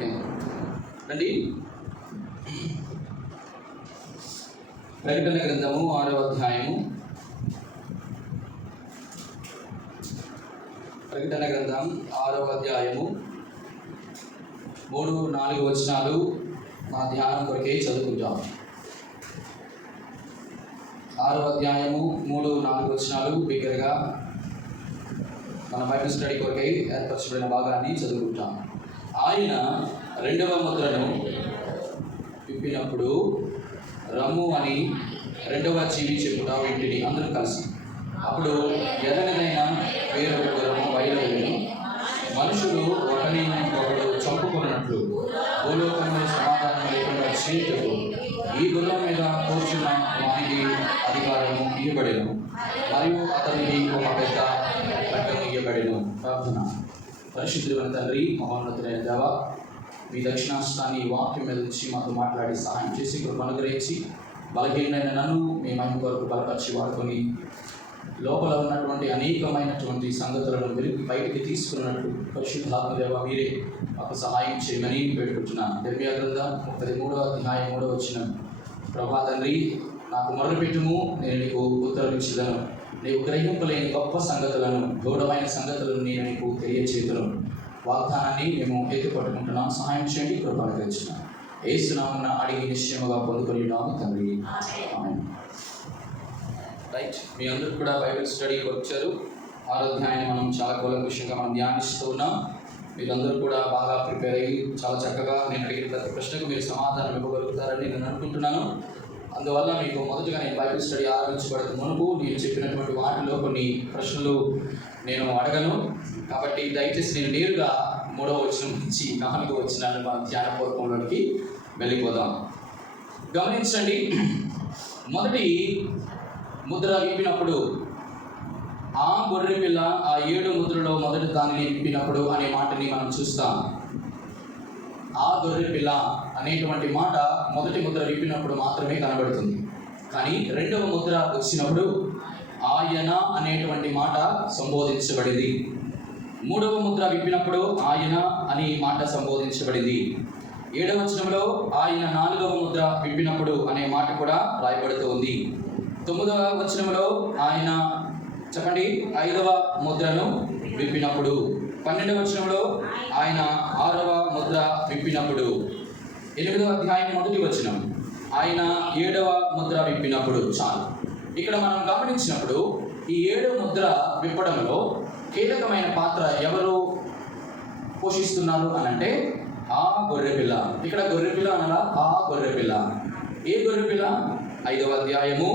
Okay రండి. ప్రకటన గ్రంథము 6వ అధ్యాయము. ప్రకటన గ్రంథం 6వ అధ్యాయము 3-4 వచనాలు మా ధ్యానం కొరకే చదువుకుంటాం. 6వ అధ్యాయము 3-4 వచనాలు బిగ్గరగా మన బైబిల్ స్టడీ కొరకై ఏర్పరచబడిన భాగాన్ని చదువుకుంటాం. ఆయన రెండవ ముద్రను విప్పినప్పుడు రమ్ము అని రెండవ జీవి చెప్పుట వింటిని అందరూ కలిసి. అప్పుడు ఎర్రనిదైన వేరొక గుర్రము బయలుదేరిన మనుషులు ఒకరిని ఒకడు చంపుకున్నట్లు భూలోకంలో సమాధానం లేకుండా చీటకు ఈ గుర్రం మీద కూర్చున్న వానికి అధికారము ఇవ్వబడెను, మరియు అతనికి ఒక పెద్ద ఖడ్గము ఇవ్వబడెను. ప్రార్థన. పరిశుద్ధుడైన తండ్రి, మహోన్నతుడైన దేవ, మీ దక్షిణాష్టాన్ని వాక్యం మీద నుంచి మాతో మాట్లాడి సహాయం చేసి కృప అనుగ్రహించి బలహీనమైన నన్ను మీ మహిమ కొరకు బలపరిచి వాడుకొని లోపల ఉన్నటువంటి అనేకమైనటువంటి సంగతులను బయటికి తీసుకున్నట్టు పరిశుద్ధాత్మ దేవ మీరే మాకు సహాయం చేయమని పెట్టుకుంటున్నాను. ఇర్మియా గ్రంథం 33వ అధ్యాయం 3వ వచనం. ప్రభా తండ్రి, నాకు మొదలుపెట్టుము, నేను నీకు ఉత్తరం ఇచ్చేదను. నీవు గ్రహింపలేని గొప్ప సంగతులను, గౌరవమైన సంగతులను నేను నీకు తెలియచేతును. వాగ్దానాన్ని మేము ఎత్తుపట్టుకుంటున్నాం. సహాయం చేయండి, కృప అనుగ్రహించున్నాం. యేసు నామమున అడిగి నిశ్చయముగా పొందుకొని ఉన్నాము తండ్రి. ఆమేన్. రైట్, మీ అందరూ కూడా బైబిల్ స్టడీకి వచ్చారు. 6వ అధ్యాయాన్ని మనం చాలా కూలంకషంగా మనం ధ్యానిస్తూ ఉన్నాం. మీరందరూ కూడా బాగా ప్రిపేర్ అయ్యి చాలా చక్కగా నేను అడిగిన ప్రతి ప్రశ్నకు మీరు సమాధానం ఇవ్వగలుగుతారని నేను అనుకుంటున్నాను. అందువల్ల మీకు మొదటగా నేను బైబిల్ స్టడీ ఆరంభించబడక మునుపు నేను చెప్పినటువంటి వాటిలో కొన్ని ప్రశ్నలు నేను అడగను. కాబట్టి దయచేసి నేను నేరుగా 3వ వచనం నుంచి 4వ వచనాన్ని మన ధ్యానపూర్వకంలోకి వెళ్ళిపోదాం. గమనించండి, మొదటి ముద్ర విప్పినప్పుడు ఆ గొర్రె పిల్ల ఆ 7 ముద్రలో మొదటి దానిని విప్పినప్పుడు అనే మాటని మనం చూస్తాం. ఆ గొర్రె పిల్ల అనేటువంటి మాట మొదటి ముద్ర విప్పినప్పుడు మాత్రమే కనబడుతుంది. కానీ రెండవ ముద్ర వచ్చినప్పుడు ఆయన అనేటువంటి మాట సంబోధించబడింది. 3వ ముద్ర విప్పినప్పుడు ఆయన అని మాట సంబోధించబడింది. 7వ వచనంలో ఆయన 4వ ముద్ర విప్పినప్పుడు అనే మాట కూడా రాయబడుతూ ఉంది. 9వ వచనంలో ఆయన చెప్పండి 5వ ముద్రను విప్పినప్పుడు. 12వ వచనంలో ఆయన 6వ ముద్ర విప్పినప్పుడు. 8వ అధ్యాయం 1వ వచనం ఆయన 7వ ముద్ర విప్పినప్పుడు. చాలు. ఇక్కడ మనం గమనించినప్పుడు ఈ 7 ముద్ర విప్పడంలో కీలకమైన పాత్ర ఎవరు పోషిస్తున్నారు అనంటే ఆ గొర్రెపిల్ల. ఇక్కడ గొర్రెపిల్ల అనగా ఆ గొర్రెపిల్ల. ఏ గొర్రెపిల్ల? 5వ అధ్యాయము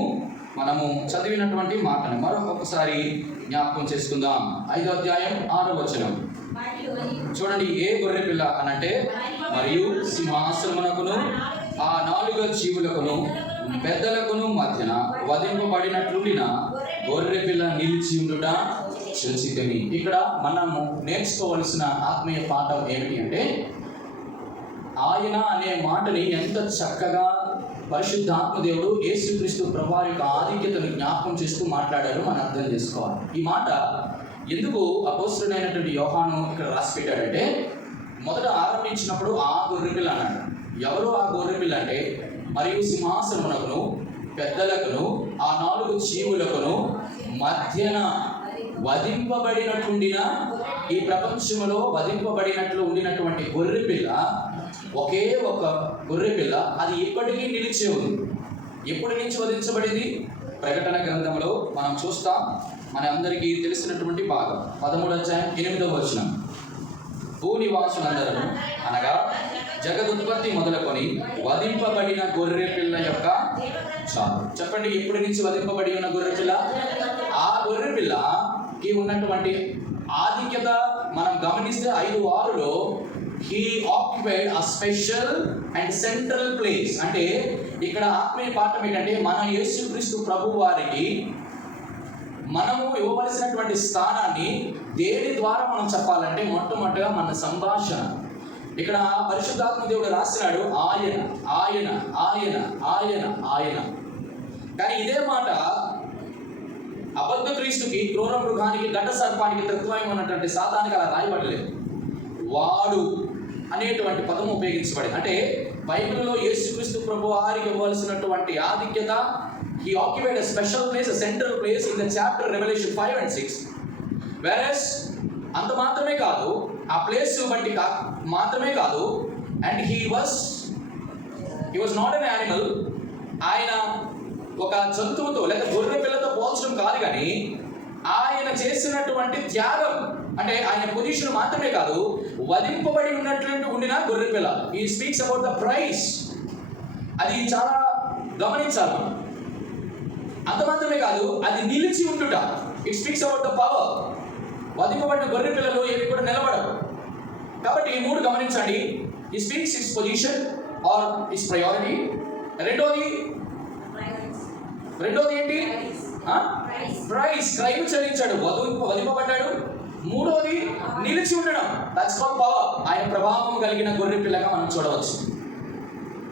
మనము చదివినటువంటి మాటను మరొకసారి జ్ఞాపకం చేసుకుందాం. 5వ అధ్యాయం 6వ వచనం చూడండి. ఏ గొర్రెపిల్ల అనంటే మరియు సింహాసనమునకును ఆ 4 జీవులకును పెద్దలకును మధ్యన వధింపబడినట్లుండిన గొర్రెపిల్ల నిలిచి ఉండుట చూచితిని. ఇక్కడ మనము నేర్చుకోవలసిన ఆత్మీయ పాఠం ఏమిటి అంటే, ఆయన అనే మాటని ఎంత చక్కగా పరిశుద్ధాత్మదేవుడు యేసుక్రీస్తు ప్రభువారి యొక్క ఆధిక్యతను జ్ఞాపకం చేస్తూ మాట్లాడారో మనం అర్థం చేసుకోవాలి. ఈ మాట ఎందుకు అపోస్తలుడైనటువంటి యోహాను ఇక్కడ రాసి పెట్టాడంటే, మొదట ఆరంభించినప్పుడు ఆ గొర్రెపిల్ల అన్నాడు. ఎవరు ఆ గొర్రెపిల్ల అంటే, మరియు సింహాసనమునకును పెద్దలకును ఆ 4 జీవులకును మధ్యన వధింపబడినట్లుండిన, ఈ ప్రపంచంలో వధింపబడినట్లు ఉండినటువంటి గొర్రెపిల్ల ఒకే ఒక గొర్రెపిల్ల. అది ఇప్పటికీ నిలిచే ఉంది. ఎప్పటి నుంచి వధించబడింది? ప్రకటన గ్రంథంలో మనం చూస్తాం. మన అందరికీ తెలిసినటువంటి భాగం 13వ అధ్యాయం 8వ వచనం. భూనివాసులందరూ అనగా జగదుత్పత్తి మొదలుకొని వధింపబడిన గొర్రెపిల్ల యొక్క చాలు. చెప్పండి, ఎప్పటి నుంచి వధింపబడి ఉన్న గొర్రెపిల్ల? ఆ గొర్రెపిల్లకి ఉన్నటువంటి ఆధిక్యత మనం గమనిస్తే 5:6లో he occupied a special and central place. అంటే ఇక్కడ ఆత్మీయ పాఠం ఏంటంటే, మన యేసుక్రీస్తు ప్రభు వారికి మనము ఇవ్వవలసినటువంటి స్థానాన్ని దేని ద్వారా మనం చెప్పాలంటే, మొట్టమొదటిగా మన సంభాషణ. ఇక్కడ పరిశుద్ధాత్మ దేవుడు రాస్తున్నాడు ఆయన ఆయన ఆయన ఆయన ఆయన. కానీ ఇదే మాట అబద్ధ క్రీస్తుకి, క్రూర మృగానికి, ఘట సర్పానికి తత్వం ఉన్నటువంటి సాతానికి అలా రాయబడలేదు. వాడు అనేటువంటి పదం ఉపయోగించబడింది. అంటే బైబిల్లో యేసుక్రీస్తు ప్రభు వారికి ఇవ్వాల్సినటువంటి ఆధిక్యత, he occupied a special place, a central place in the chapter Revelation 5 and 6. whereas అంత మాత్రమే కాదు, ఆ ప్లేస్ బట్టి మాత్రమే కాదు, and he was not an animal. ఆయన ఒక జంతువుతో లేదా గొర్రె పిల్లతో పోల్చడం కాదు, కానీ ఆయన చేసినటువంటి త్యాగం, అంటే ఆయన పొజిషన్ మాత్రమే కాదు, వధింపబడి ఉన్నట్లు ఉండిన గొర్రె పిల్ల. ఈ స్పీక్స్ అబౌట్ ద ప్రైస్. అది చాలా గమనించాలి. అంత మాత్రమే కాదు, అది నిలిచి ఉండుట. It speaks about the power. వధింపబడిన గొర్రె పిల్లలు ఏవి కూడా నిలబడవు. కాబట్టి ఈ మూడు గమనించండి. ఈ speaks its position or its priority. రెండోది ఏంటి? ప్రైస్. క్రైమ్ చెల్లించాడు, వధింపబడ్డాడు. మూడోది నిలిచి ఉండడం. That's called power. ఆయన ప్రభావం కలిగిన గొర్రె పిల్లగా మనం చూడవచ్చు.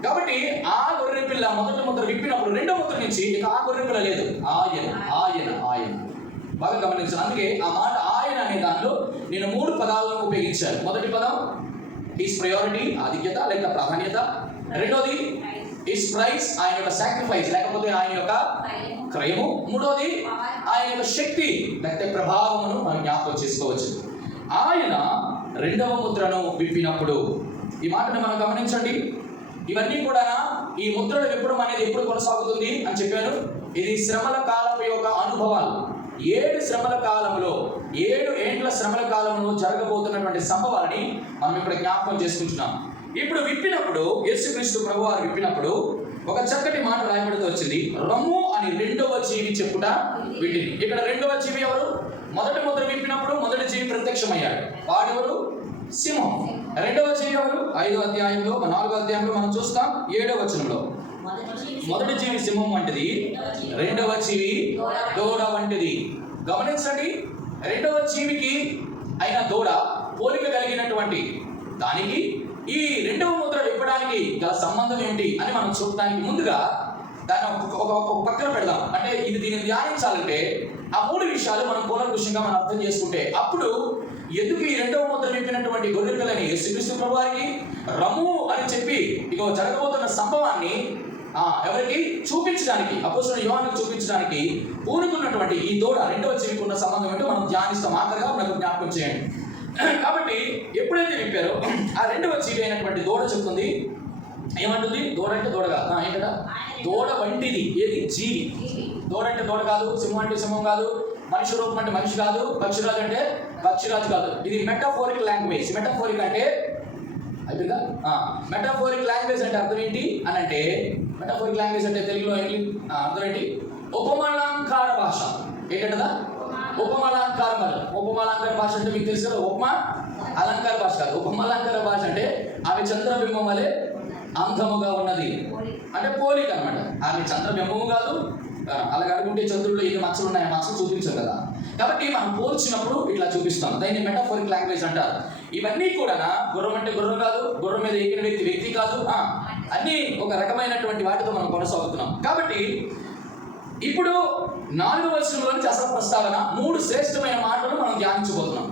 కాబట్టి ఆ గొర్రె పిల్ల మొదటి ముద్ర విప్పినప్పుడు రెండో ముద్ర నుంచి ఇక ఆ గొర్రె పిల్ల లేదు. ఆయన ఆయన ఆయన బాగా గమనించాను. అందుకే ఆ మాట ఆయన అనే దానిలో నేను 3 పదాలను ఉపయోగించాను. మొదటి పదం హిస్ ప్రయారిటీ, ఆధిక్యత లేక ప్రాధాన్యత. రెండోది హిస్ ప్రైస్, ఆయన యొక్క సాక్రిఫైస్ లేకపోతే ఆయన యొక్క క్రయము. మూడోది ఆయన యొక్క శక్తి లేకపోతే ప్రభావమును మనం జ్ఞాపకం చేసుకోవచ్చు. ఆయన రెండవ ముద్రను విప్పినప్పుడు, ఈ మాటను మనం గమనించండి. ఇవన్నీ కూడా ఈ ముద్రలు విప్పడం అనేది ఎప్పుడు కొనసాగుతుంది అని చెప్పాను. ఇది శ్రమల కాలపు యొక్క అనుభవాలు. 7 శ్రమల కాలంలో 7 ఏండ్ల శ్రమల కాలంలో జరగబోతున్నటువంటి సంభవాలని మనం ఇక్కడ జ్ఞాపకం చేసుకుంటున్నాం. ఇప్పుడు విప్పినప్పుడు, యేసుక్రీస్తు ప్రభువారు విప్పినప్పుడు ఒక చక్కటి మాట రాయబడుతూ వచ్చింది. రమ్ము అని రెండవ జీవి చెప్పుట వింటిని. ఇక్కడ రెండవ జీవి ఎవరు? మొదటి ముద్ర విప్పినప్పుడు మొదటి జీవి ప్రత్యక్షమయ్యాడు. వాడెవరు? సింహం. రెండవ జీవి ఎవరు? 5వ అధ్యాయంలో 4వ అధ్యాయంలో మనం చూస్తాం 7వ వచనంలో. మొదటి జీవి సింహం వంటిది, రెండవ జీవి దూడ వంటిది. గమనించండి, రెండవ జీవికి అయిన దూడ పోలిక కలిగినటువంటి దానికి ఈ రెండవ ముద్ర విప్పడానికి గల సంబంధం ఏంటి అని మనం చూడటానికి ముందుగా దాన్ని ఒక పక్కన పెడదాం. అంటే దీన్ని ధ్యానించాలంటే ఆ 3 విషయాలు మనం కూలంకుషంగా మనం అర్థం చేసుకుంటే అప్పుడు ఎందుకు ఈ రెండవ ముద్ర విప్పినటువంటి గొర్రె పిల్లని యేసుక్రీస్తు ప్రభువారికి రమ్ము అని చెప్పి ఇగో జరగబోతున్న సంభవాన్ని ఎవరికి చూపించడానికి, అపోస్తలుడైన యోహానుకు చూపించడానికి పూనుకున్నటువంటి ఈ దూడ రెండవ జీవికి ఉన్న సంబంధం ఏంటో మనం ధ్యానిస్తాం. ఆఖరిగా మనకు జ్ఞాపకం చేయండి. కాబట్టి ఎప్పుడైతే విప్పారో ఆ రెండవ జీవి అయినటువంటి దూడ చెప్తుంది. ఏమంటుంది? దూడ అంటే దూడ కాదు, ఏంటట? దూడ వంటిది. ఏది? జీవి. దూడ అంటే దూడ కాదు, సింహం అంటే సింహం కాదు, మనిషి రూపం అంటే మనిషి కాదు, పక్షిరాజు అంటే పక్షిరాజు కాదు. ఇది మెటాఫోరిక్ లాంగ్వేజ్. మెటాఫోరిక్ అంటే అయిపోయిందా? మెటాఫోరిక్ లాంగ్వేజ్ అంటే అర్థం ఏంటి అని అంటే, మెటాఫోరిక్ లాంగ్వేజ్ అంటే తెలుగులో అర్థం ఏంటి? ఉపమాలంకార భాష. ఏంటంటదా? ఉపమాలంకారం. ఉపమాలంకార భాష అంటే మీకు తెలుసు కదా, ఉపమా అలంకార భాష కాదు. ఉపమాలంకార భాష అంటే ఆమె చంద్రబింబం వలె అంధముగా ఉన్నది అంటే పోలిక అనమాట. ఆమె చంద్రబింబము కాదు. అలాగ అనుకుంటే చంద్రుల్లో ఎన్ని మచ్చలు ఉన్నాయి, ఆ మచ్చలు చూపించాం కదా. కాబట్టి మనం పోల్చినప్పుడు ఇట్లా చూపిస్తాం. దాన్ని మెటాఫోరిక్ లాంగ్వేజ్ అంటారు. ఇవన్నీ కూడా గుర్రం అంటే గుర్రం కాదు, గుర్రం మీద ఎక్కిన వ్యక్తి కాదు, అన్నీ ఒక రకమైనటువంటి వాటితో మనం కొనసాగుతున్నాం. కాబట్టి ఇప్పుడు 4వ వచనంలో నుంచి అసలు ప్రస్తావన 3 శ్రేష్టమైన మాటలు మనం ధ్యానించబోతున్నాం.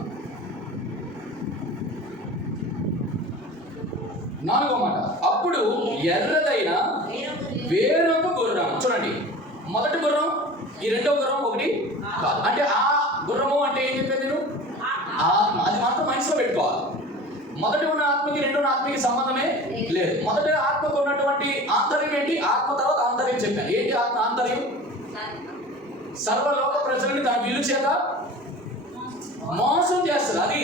4వ మాట, అప్పుడు ఎర్రదైన వేరొక గుర్రం. చూడండి, మొదటి గుర్రం ఈ రెండవ గుర్రం ఒకటి కాదు. అంటే ఆ గుర్రము అంటే ఏం చెప్పేది నేను? ఆత్మ. అది మాత్రం మనసులో పెట్టుకోవాలి. మొదటి ఉన్న ఆత్మకి రెండో ఆత్మకి సంబంధమే లేదు. మొదటి ఆత్మకు ఉన్నటువంటి ఆంతర్యం ఏంటి? ఆత్మ తర్వాత ఆంతర్యం చెప్పాను. ఏంటి ఆత్మ ఆంతర్యం? సర్వలోక ప్రజల్ని తన విల్లు చేత మోసం చేస్తారు. అది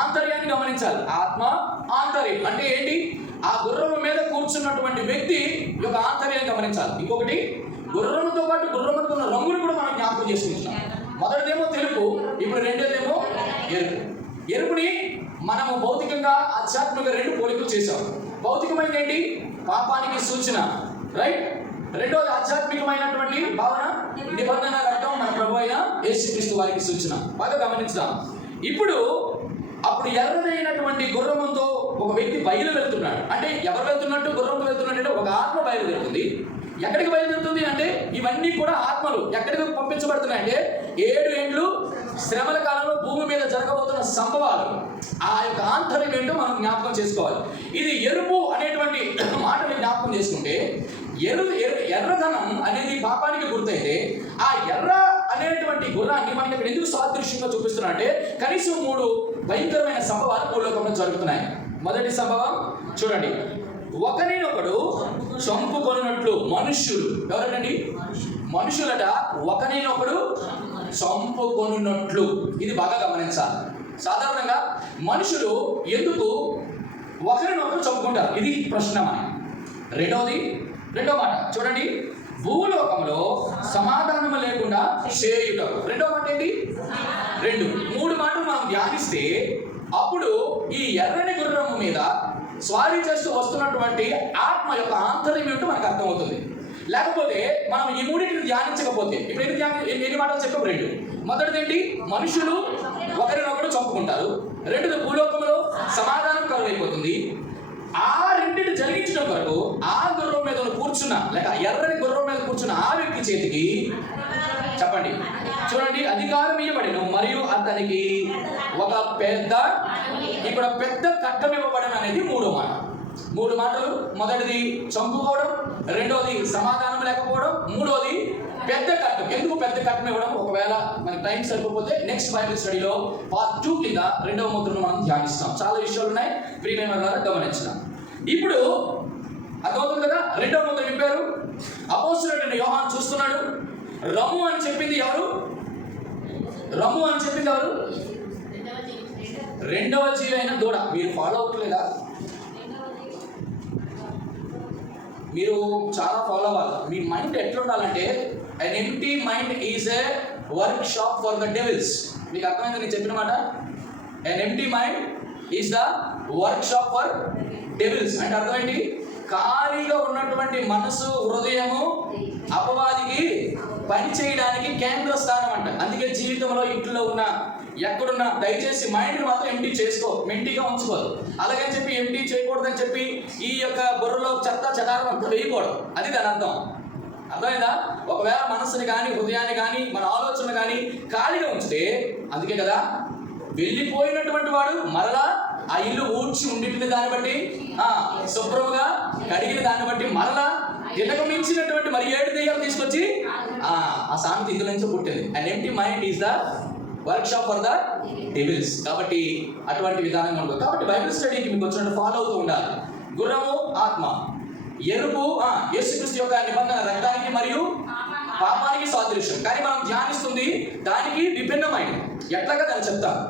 ఆంతర్యాన్ని గమనించాలి. ఆత్మ ఆంతర్యం అంటే ఏంటి? ఆ గుర్రం మీద కూర్చున్నటువంటి వ్యక్తి యొక్క ఆంతర్యాన్ని గమనించాలి. ఇంకొకటి, గుర్రంతో పాటు గుర్రముకు ఉన్న రంగుని కూడా మనం జ్ఞాపకం చేసుకుంటున్నాం. మొదటిదేమో తెలుపు, ఇప్పుడు రెండోదేమో ఎరుపు. ఎరుపుని మనము భౌతికంగా ఆధ్యాత్మిక 2 పోలికలు చేసాం. భౌతికమైనది ఏంటి? పాపానికి సూచన, రైట్. రెండోది ఆధ్యాత్మికమైనటువంటి భావన, నిబంధన రక్తం, మన ప్రభు అయిన యేసుక్రీస్తు వారికి సూచన. బాగా గమనించుదాం. ఇప్పుడు అప్పుడు ఎర్రదైనటువంటి గుర్రముతో ఒక వ్యక్తి బయలు వెళ్తున్నాడు. అంటే ఎవరు వెళ్తున్నట్టు? గుర్రంతో వెళ్తున్నట్టు అంటే ఒక ఆత్మ బయలుదేరుతుంది. ఎక్కడికి బయలుదేరుతుంది అంటే ఇవన్నీ కూడా ఆత్మలు ఎక్కడికి పంపించబడుతున్నాయి అంటే 7 ఏండ్లు శ్రమల కాలంలో భూమి మీద జరగబోతున్న సంభవాలు, ఆ యొక్క ఆంతర్యం ఏంటో మనం జ్ఞాపకం చేసుకోవాలి. ఇది ఎరుపు అనేటువంటి మాటని జ్ఞాపకం చేసుకుంటే, ఎర్రధనం అనేది పాపానికి గుర్తయితే, ఆ ఎర్ర అనేటువంటి గుర్రాన్ని మనకి ఇక్కడ ఎందుకు సాదృశ్యంగా చూపిస్తున్నా అంటే, కనీసం 3 భయంకరమైన సంభవాలు భూలోకంలో జరుగుతున్నాయి. మొదటి సంభవం చూడండి, ఒకరినొకడు చంపుకొనున్నట్లు మనుష్యులు, ఎవరండి? మనుషులట ఒకరినొకడు చంపుకొనున్నట్లు. ఇది బాగా గమనించాలి. సాధారణంగా మనుషులు ఎందుకు ఒకరినొకరు చంపుకుంటారు? ఇది ప్రశ్న. రెండో మాట చూడండి, భూలోకంలో సమాధానం లేకుండా చేయుట. రెండో మాట ఏంటి? 3 మాటలు మనం ధ్యానిస్తే అప్పుడు ఈ ఎర్రని గుర్రము మీద స్వారీ చేస్తూ వస్తున్నటువంటి ఆత్మ యొక్క ఆంతర్యం ఏంటో మనకు అర్థమవుతుంది. లేకపోతే మనం ఈ 3టిని ధ్యానించకపోతే, ఇప్పుడు ఎన్ని మాటలు చెప్పాం? 2. మొదటిది ఏంటి? మనుషులు ఒకరినొకరు చంపుకుంటారు. 2ది భూలోకంలో సమాధానం కరువైపోతుంది. ఆ రెండింటి జరిగించడం వరకు ఆ గుర్రం మీద కూర్చున్న, లేక ఎర్రని గుర్రం మీద కూర్చున్న ఆ వ్యక్తి చేతికి చెప్పండి చూడండి అధికారం ఇవ్వబడెను, మరియు అతనికి ఒక పెద్ద ఖడ్గం ఇవ్వబడను అనేది 3వ మాట. 3 మాటలు. మొదటిది చంపుకోవడం, 2వది సమాధానం లేకపోవడం, 3వది పెద్ద ఖడ్గం. ఎందుకు పెద్ద ఖడ్గం ఇవ్వడం? ఒకవేళ మనకి టైం సరిపోతే నెక్స్ట్ బైబిల్ స్టడీలో పార్ట్ 2 కింద 2వ ముద్రను మనం ధ్యానిస్తాం. చాలా విషయాలు ఉన్నాయి, ప్రియమైన వాళ్ళారా గమనించిన. ఇప్పుడు అర్థమవుతుంది కదా? 2వ ముద్ర విప్పారు. అపోస్తలుడైన యోహాను చూస్తున్నాడు. రమ్ము అని చెప్పింది ఎవరు? రెండవ జీవి అయిన దూడ. మీరు ఫాలో అవ్వట్లేదా? మీరు చాలా ఫాలో అవ్వాలి. మీ మైండ్ ఎట్లా ఉండాలంటే, an empty mind is a workshop for the devils. మీకు అర్థమైంది నేను చెప్పిన మాట? an empty mind is the workshop for devils అంటే అర్థమైంది, ఖాళీగా ఉన్నటువంటి మనసు, హృదయము అపవాదికి పని చేయడానికి కేంద్ర స్థానం అంట. అందుకే జీవితంలో ఇంట్లో ఉన్న ఎక్కడున్నా దయచేసి మైండ్ని మాత్రం ఎంటీ చేసుకో, మెంటీగా ఉంచుకోదు. అలాగని చెప్పి ఎంటీ చేయకూడదని చెప్పి ఈ యొక్క బుర్రలో చెత్త చెదారం అంతా వేయకూడదు. అది దాని అర్థం. అర్థమైందా? ఒకవేళ మనసుని కానీ హృదయాన్ని కానీ మన ఆలోచనలు కానీ ఖాళీగా ఉంచితే, అందుకే కదా వెళ్ళిపోయినటువంటి వాడు మరలా ఆ ఇల్లు ఊడ్చి ఉండిన దాన్ని బట్టి, శుభ్రముగా కడిగిన దాన్ని బట్టి మరలా ఇంతకు మించినటువంటి మరి 7 దెయ్యాలు తీసుకొచ్చి ఆ సామెత ఇందులో నుంచి పుట్టింది. And empty mind is the workshop for the devils. కాబట్టి అటువంటి విధానంగా ఉంటుంది. కాబట్టి బైబిల్ స్టడీకి మీకు వచ్చినట్టు ఫాలో అవుతూ ఉండాలి. గుర్రము ఆత్మ, ఎరుపు యేసుక్రీస్తు యొక్క నిబంధన రక్తానికి మరియు పాపానికి సాదృశ్యం. కానీ మనం ధ్యానిస్తుంది దానికి విభిన్నమైనది. ఎట్లాగా దాన్ని చెప్తాను.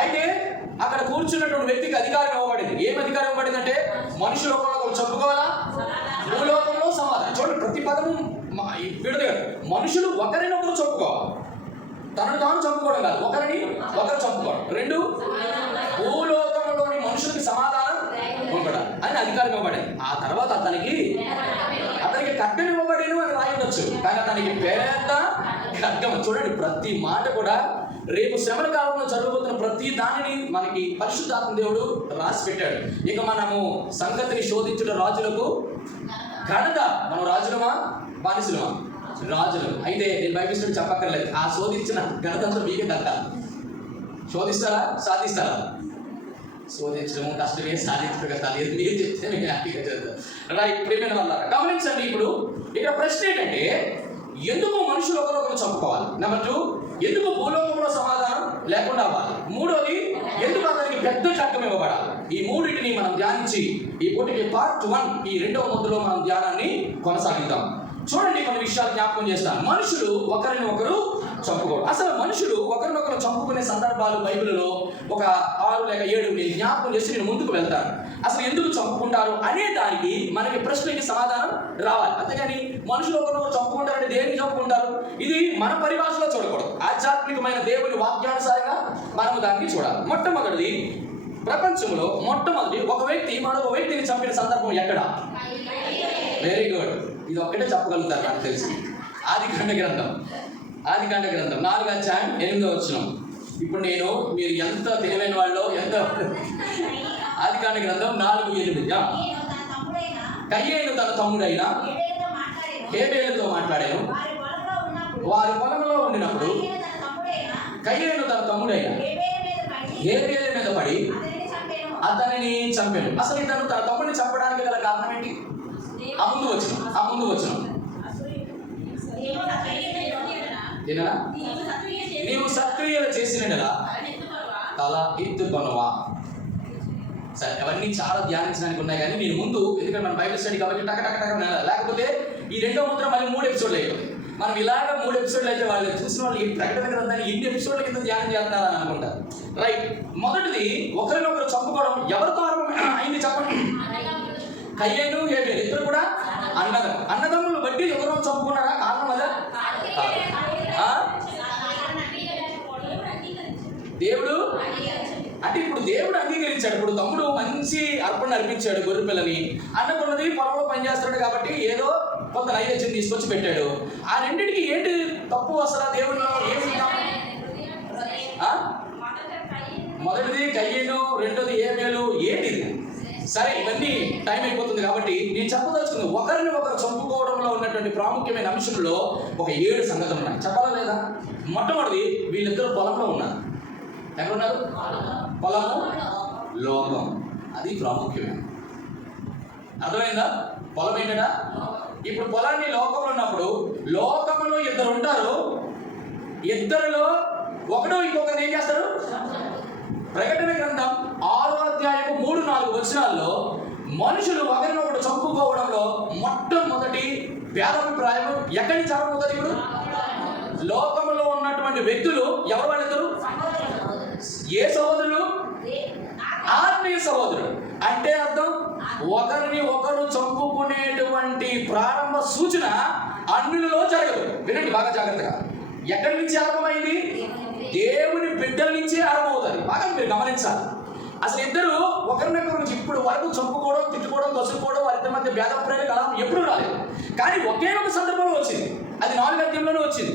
అయితే అక్కడ కూర్చున్నటువంటి వ్యక్తికి అధికారం ఇవ్వబడింది. ఏం అధికారం ఇవ్వబడింది అంటే, మనుషులు ఒకరినొకరు చంపుకోవాలా, భూలోకంలో సమాధానం. చూడండి, ప్రతి పదము విడదీయాలి. మనుషులు ఒకరినొకరు చంపుకోవాలి, తనను తాను చంపుకోవడం కాదు, ఒకరు చంపుకోవడం. 2 భూలోకంలోని మనుషులకి సమాధానం ఇవ్వబడాలి అని అధికారం ఇవ్వబడింది. ఆ తర్వాత అతనికి ఖడ్గం ఇవ్వబడేను అని రాయవచ్చు, కానీ అతనికి పెద్ద ఖడ్గం. చూడండి, ప్రతి మాట కూడా రేపు శ్రమల కాలంలో జరగబోతున్న ప్రతి దానిని మనకి పరిశుద్ధాత్మ దేవుడు రాసి పెట్టాడు. ఇక మనము సంగతిని శోధించుట రాజులకు ఘనత. మనం రాజులమా బానిసలమా? రాజులు. అయితే నేను బైబిల్ స్టడీ చెప్పక్కర్లేదు, ఆ శోధించిన ఘనతంతో మీకే దక్కాలి. శోధిస్తారా? సాధిస్తారా? శోధించడము కష్టమే, సాధించడం కదా. మీరు చెప్తే మేము హ్యాపీగా చేద్దాం. రైట్, ప్రియమైన వల్ల గమనించండి. ఇప్పుడు ఇక్కడ ప్రశ్న ఏంటంటే, ఎందుకు మనుషులు ఒకరొకరు చంపుకోవాలి? నెంబర్ 2, ఎందుకు భూలోకంలో సమాధానం లేకుండా అవ్వాలి? 3వది, ఎందుకు అతనికి పెద్ద ఖడ్గం ఇవ్వబడాలి? ఈ 3టిని మనం ధ్యానించి ఈ పూటికి పార్ట్ 1 ఈ 2వ ముద్రలో మనం ధ్యానాన్ని కొనసాగిద్దాం. చూడండి, కొన్ని విషయాలు జ్ఞాపకం చేస్తాను. మనుషులు ఒకరిని ఒకరు చంపుకోవడం. అసలు మనుషులు ఒకరినొకరు చంపుకునే సందర్భాలు బైబిల్లో ఒక 6 లేక 7 నేను జ్ఞాపకం చేసి నేను ముందుకు వెళ్తాను. అసలు ఎందుకు చంపుకుంటారు అనే దానికి మనకి ప్రశ్నకి సమాధానం రావాలి. అంతేగాని మనుషులు ఒకరినొకరు చంపుకుంటారంటే దేనికి చంపుకుంటారు? ఇది మన పరిభాషలో చూడకూడదు. ఆధ్యాత్మికమైన దేవుని వాక్యానుసారంగా మనము దాన్ని చూడాలి. మొట్టమొదటిది, ప్రపంచంలో మొట్టమొదటి ఒక వ్యక్తి మరొక వ్యక్తిని చంపిన సందర్భం ఎక్కడ? వెరీ గుడ్, ఇది ఒక్కటే చెప్పగలుగుతారు నాకు తెలిసి. ఆదికాండ గ్రంథం 4వ అధ్యాయం 8వ వచనం. ఇప్పుడు మీరు ఎంత తెలివైన వాళ్ళో, ఎంత ఆదికాండ గ్రంథం 4:8. కయ్యేను తన తమ్ముడైన హేబేలుతో మాట్లాడాను. వారి పొలంలో ఉండినప్పుడు కయ్యేను తన తమ్ముడైన హేబేలు మీద పడి అతనిని చంపాను. అసలు ఇతను తన తమ్ముడిని చంపడానికి గల కారణం ఏంటి? ఆ ముందు వచ్చిన ఏనా, నీవు సత్క్రియలు చేసినలా తల ఎత్తుకొనవా. సరే, అవన్నీ చాలా ధ్యానించడానికి ఉన్నాయి, కానీ నేను ముందు, ఎందుకంటే మన బైబిల్ స్టడీ కాబట్టి టక లేకపోతే ఈ రెండో ముద్ర మళ్ళీ 3 ఎపిసోడ్లు అయిపోతాయి. మనం ఇలాగ 3 ఎపిసోడ్లు అయితే వాళ్ళు చూసిన వాళ్ళు ఈ ప్రకటన గ్రంథాన్ని ఎన్ని ఎపిసోడ్ల కింద ధ్యానం చేస్తున్నారని అనుకుంటారు. రైట్. మొదటిది, ఒకరినొకరు చంపుకోవడం ఎవరితో అయింది చెప్పండి? కయ్యేను హేబేలు ఇద్దరు కూడా అన్నదమ్ములు బట్టి ఎవరో చంపుకున్నారా? కారణం అదా? దేవుడు అంటే ఇప్పుడు దేవుడు అంగీకరించాడు. ఇప్పుడు తమ్ముడు మంచి అర్పణ అర్పించాడు, గొర్రె పిల్లని. అన్నకున్నది పొలంలో పనిచేస్తాడు కాబట్టి ఏదో కొంత నైవేద్యం తీసుకొచ్చి పెట్టాడు. ఆ రెండింటికి ఏంటి తప్పు? అసలు దేవుడిలో ఏమి? మొదటిది కయ్యేను, రెండోది హేబేలు. ఏంటిది? సరే, ఇవన్నీ టైం అయిపోతుంది కాబట్టి నేను చెప్పదలుచుకుంది, ఒకరిని ఒకరు చంపుకోవడంలో ఉన్నటువంటి ప్రాముఖ్యమైన అంశంలో ఒక 7 సంగతులు ఉన్నాయి. చెప్పాలా లేదా? మొట్టమొదటిది, వీళ్ళిద్దరు పొలంలో ఉన్నారు. ఎక్కడున్నారు? పొలము, లోకం. అది ప్రాముఖ్యమైన. అర్థమైందా? పొలం ఏంటా? ఇప్పుడు పొలాన్ని లోకంలో ఉన్నప్పుడు లోకంలో ఇద్దరు ఉంటారు. ఇద్దరిలో ఒకడు ఇంకొకరు ఏం చేస్తారు? ప్రకటన గ్రంథం 6వ అధ్యాయము 3-4 వచనాల్లో మనుషులు ఒకరినొకడు చంపుకోవడంలో మొట్టమొదటి భేదాభిప్రాయం ఎక్కడి నుంచి ఆరంభమవుతుంది? ఇప్పుడు లోకంలో ఉన్నటువంటి వ్యక్తులు ఎవరు? వాళ్ళిద్దరు ఏ సహోదరులు? ఆత్మీయ సహోదరులు. అంటే అర్థం, ఒకరిని ఒకరు చంపుకునేటువంటి ప్రారంభ సూచన అన్యులలో జరగదు. వినండి బాగా జాగ్రత్తగా. ఎక్కడి నుంచి ఆరంభమైంది? దేవుని బిడ్డల నుంచే ఆరంభమవుతుంది. బాగా మీరు గమనించాలి. అసలు ఇద్దరు ఒకరినొకరు ఇప్పుడు వరకు చంపుకోవడం, తిట్టుకోవడం, కసులుకోవడం, వారిద్దరి మధ్య భేదాభిప్రాయాలు కలహం ఎప్పుడు రాలేదు. కానీ ఒకే ఒక సందర్భంలో వచ్చింది. అది 4వ అధ్యాయంలోనే వచ్చింది.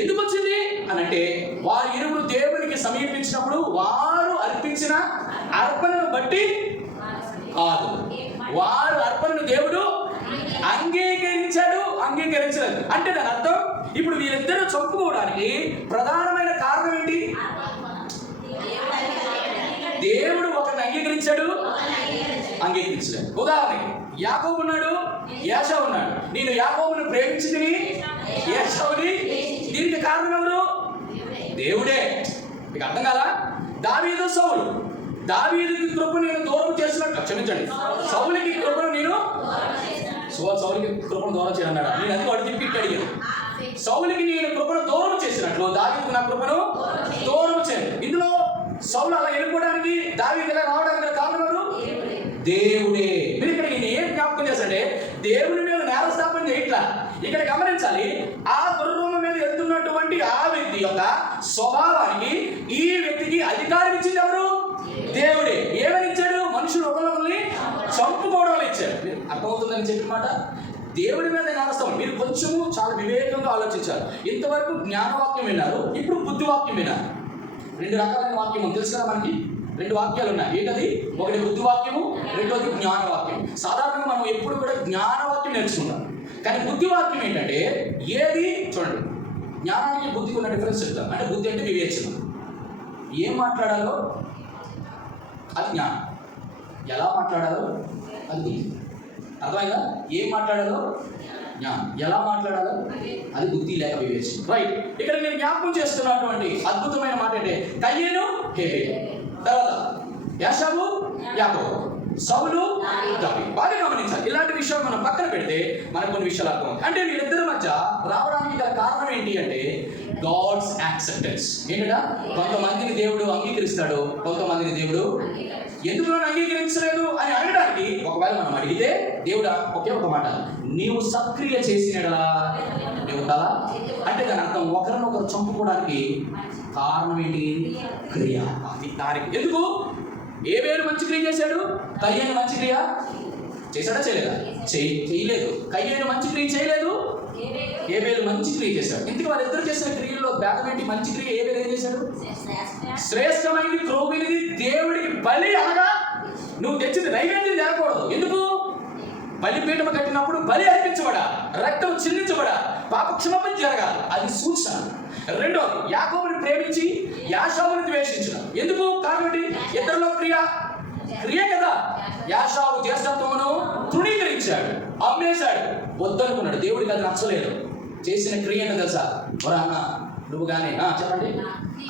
ఎందుకు వచ్చింది అని అంటే, వారు ఇరువురు దేవునికి సమీపించినప్పుడు వారు అర్పించిన అర్పణను బట్టి కాదు, వారు అర్పణను దేవుడు అంగీకరించలేదు. అంటే దాని అర్థం, ఇప్పుడు వీరిద్దరూ చంపుకోవడానికి ప్రధానమైన కారణం ఏంటి? దేవుడు ఒకరిని అంగీకరించాడు, అంగీకరించలేదు. ఉదాహరణకి యాకోబు ఉన్నాడు, ఏశావు ఉన్నాడు. నేను యాకోబును ప్రేమించింది, ఏశావుని. దీనికి కారణం ఎవరు? దేవుడే. మీకు అర్థం కాదా? దావీదు, సౌలు. దావీదుకి కృప నేను దూరం చేసినట్టు, క్షమించండి, సౌలుకి కృపను నేను సౌలుకి కృపను దూరం చేయన్నాడు. నేను అది వాడు తిప్పి అడిగాను. సౌలుకి నేను కృపను దూరం చేసినట్లు దావీదుకు నా కృపను దూరం చేయను. ఇందులో సౌలు అలా వెళ్ళిపోవడానికి, దావీదు ఇలా రావడానికి కారణం ఎవరు? దేవుడే. మీరు ఇక్కడ నేను ఏం జ్ఞాపకం చేస్తాంటే, దేవుని మీద నేరస్థాపన చేయట్లా. ఇక్కడ గమనించాలి, ఆ గుర్రం మీద వెళ్తున్నటువంటి ఆ వ్యక్తి యొక్క స్వభావానికి ఈ వ్యక్తికి అధికారం ఇచ్చింది ఎవరు? దేవుడే. ఏమని ఇచ్చాడు? మనుషులు ఒకరిని చంపుకోవడం ఇచ్చాడు. అర్థమవుతుందని చెప్పిన మాట. దేవుడి మీద నేరస్థాపన. మీరు కొంచెము చాలా వివేకంగా ఆలోచించారు. ఇంతవరకు జ్ఞానవాక్యం విన్నారు, ఇప్పుడు బుద్ధివాక్యం విన్నారు. 2 రకాలైన వాక్యం తెలుసు కదా మనకి. 2 వాక్యాలు ఉన్నాయి. ఏంటది? ఒకటి బుద్ధివాక్యము, రెండోది జ్ఞానవాక్యం. సాధారణంగా మనం ఎప్పుడు కూడా జ్ఞానవాక్యం నేర్చుకుంటాం. కానీ బుద్ధివాక్యం ఏంటంటే, ఏది చూడండి, జ్ఞానానికి బుద్ధికి ఉన్న డిఫరెన్స్ చెప్తాం. అంటే బుద్ధి అంటే వివేచన. ఏం మాట్లాడాలో అది జ్ఞానం, ఎలా మాట్లాడాలో అది బుద్ధి. అర్థమైందా? ఏం మాట్లాడాలో జ్ఞానం, ఎలా మాట్లాడాలో అది బుద్ధి లేక వివేచన. రైట్. ఇక్కడ నేను జ్ఞాపకం చేస్తున్నటువంటి అద్భుతమైన మాట అంటే, కయ్యేను, హేబేలు. తర్వాత ఏశావు, యాకోబు, సౌలు, దావీదు. బాగా గమనించాలి. ఇలాంటి విషయాలు మనం పక్కన పెడితే మనకు కొన్ని విషయాలు అర్థం. అంటే వీళ్ళిద్దరి మధ్య రావడానికి గల కారణం ఏంటి అంటే, గాడ్స్ యాక్సెప్టెన్స్. ఏంటంటే, కొంతమందిని దేవుడు అంగీకరిస్తాడు, కొంతమందిని దేవుడు ఎందుకు అంగీకరించలేదు అని అడగడానికి ఒకవేళ మనం అడిగితే దేవుడు ఒకే ఒక మాట, నీవు సక్రియ చేసినడా నువ్వు తల. అంటే దాని అర్థం, ఒకరినొకరు చంపుకోవడానికి కారణం ఏంటి? క్రియ. దానికి ఎందుకు? హేబేలు మంచి క్రియ చేశాడు, కయ్యేను మంచి క్రియ చేశాడా? చేయలేదా? చేయలేదు. కయ్యేను మంచి క్రియ చేయలేదు, హేబేలు మంచి క్రియ చేశాడు. ఎందుకు వాళ్ళిద్దరు చేసిన క్రియల్లో భేదం ఏంటి? మంచి క్రియ హేబేలు ఏం చేశాడు? శ్రేష్టమైనది, క్రొవ్వినది దేవుడికి బలి అనగా నువ్వు తెచ్చింది నైవేద్యం తేకూడదు. ఎందుకు? బలిపీఠం కట్టినప్పుడు బలి అర్పించబడా, రక్తం చిందించబడా, పాప క్షమాపణ జరగాలి. అది సూచన. రెండోది, యాకోబుని ప్రేమించి యాషావుని ద్వేషించిన. ఎందుకు? కాబట్టి ఇద్దరిలో క్రియ కదా. యాషావు జ్యేష్ఠత్వమును తృణీకరించాడు, అమ్మేశాడు, వద్దనుకున్నాడు. దేవుడికి అది నచ్చలేదు. చేసిన క్రియ ఏంటో తెలుసా? ఒరా అన్న నువ్వు కానీ చెప్పండి.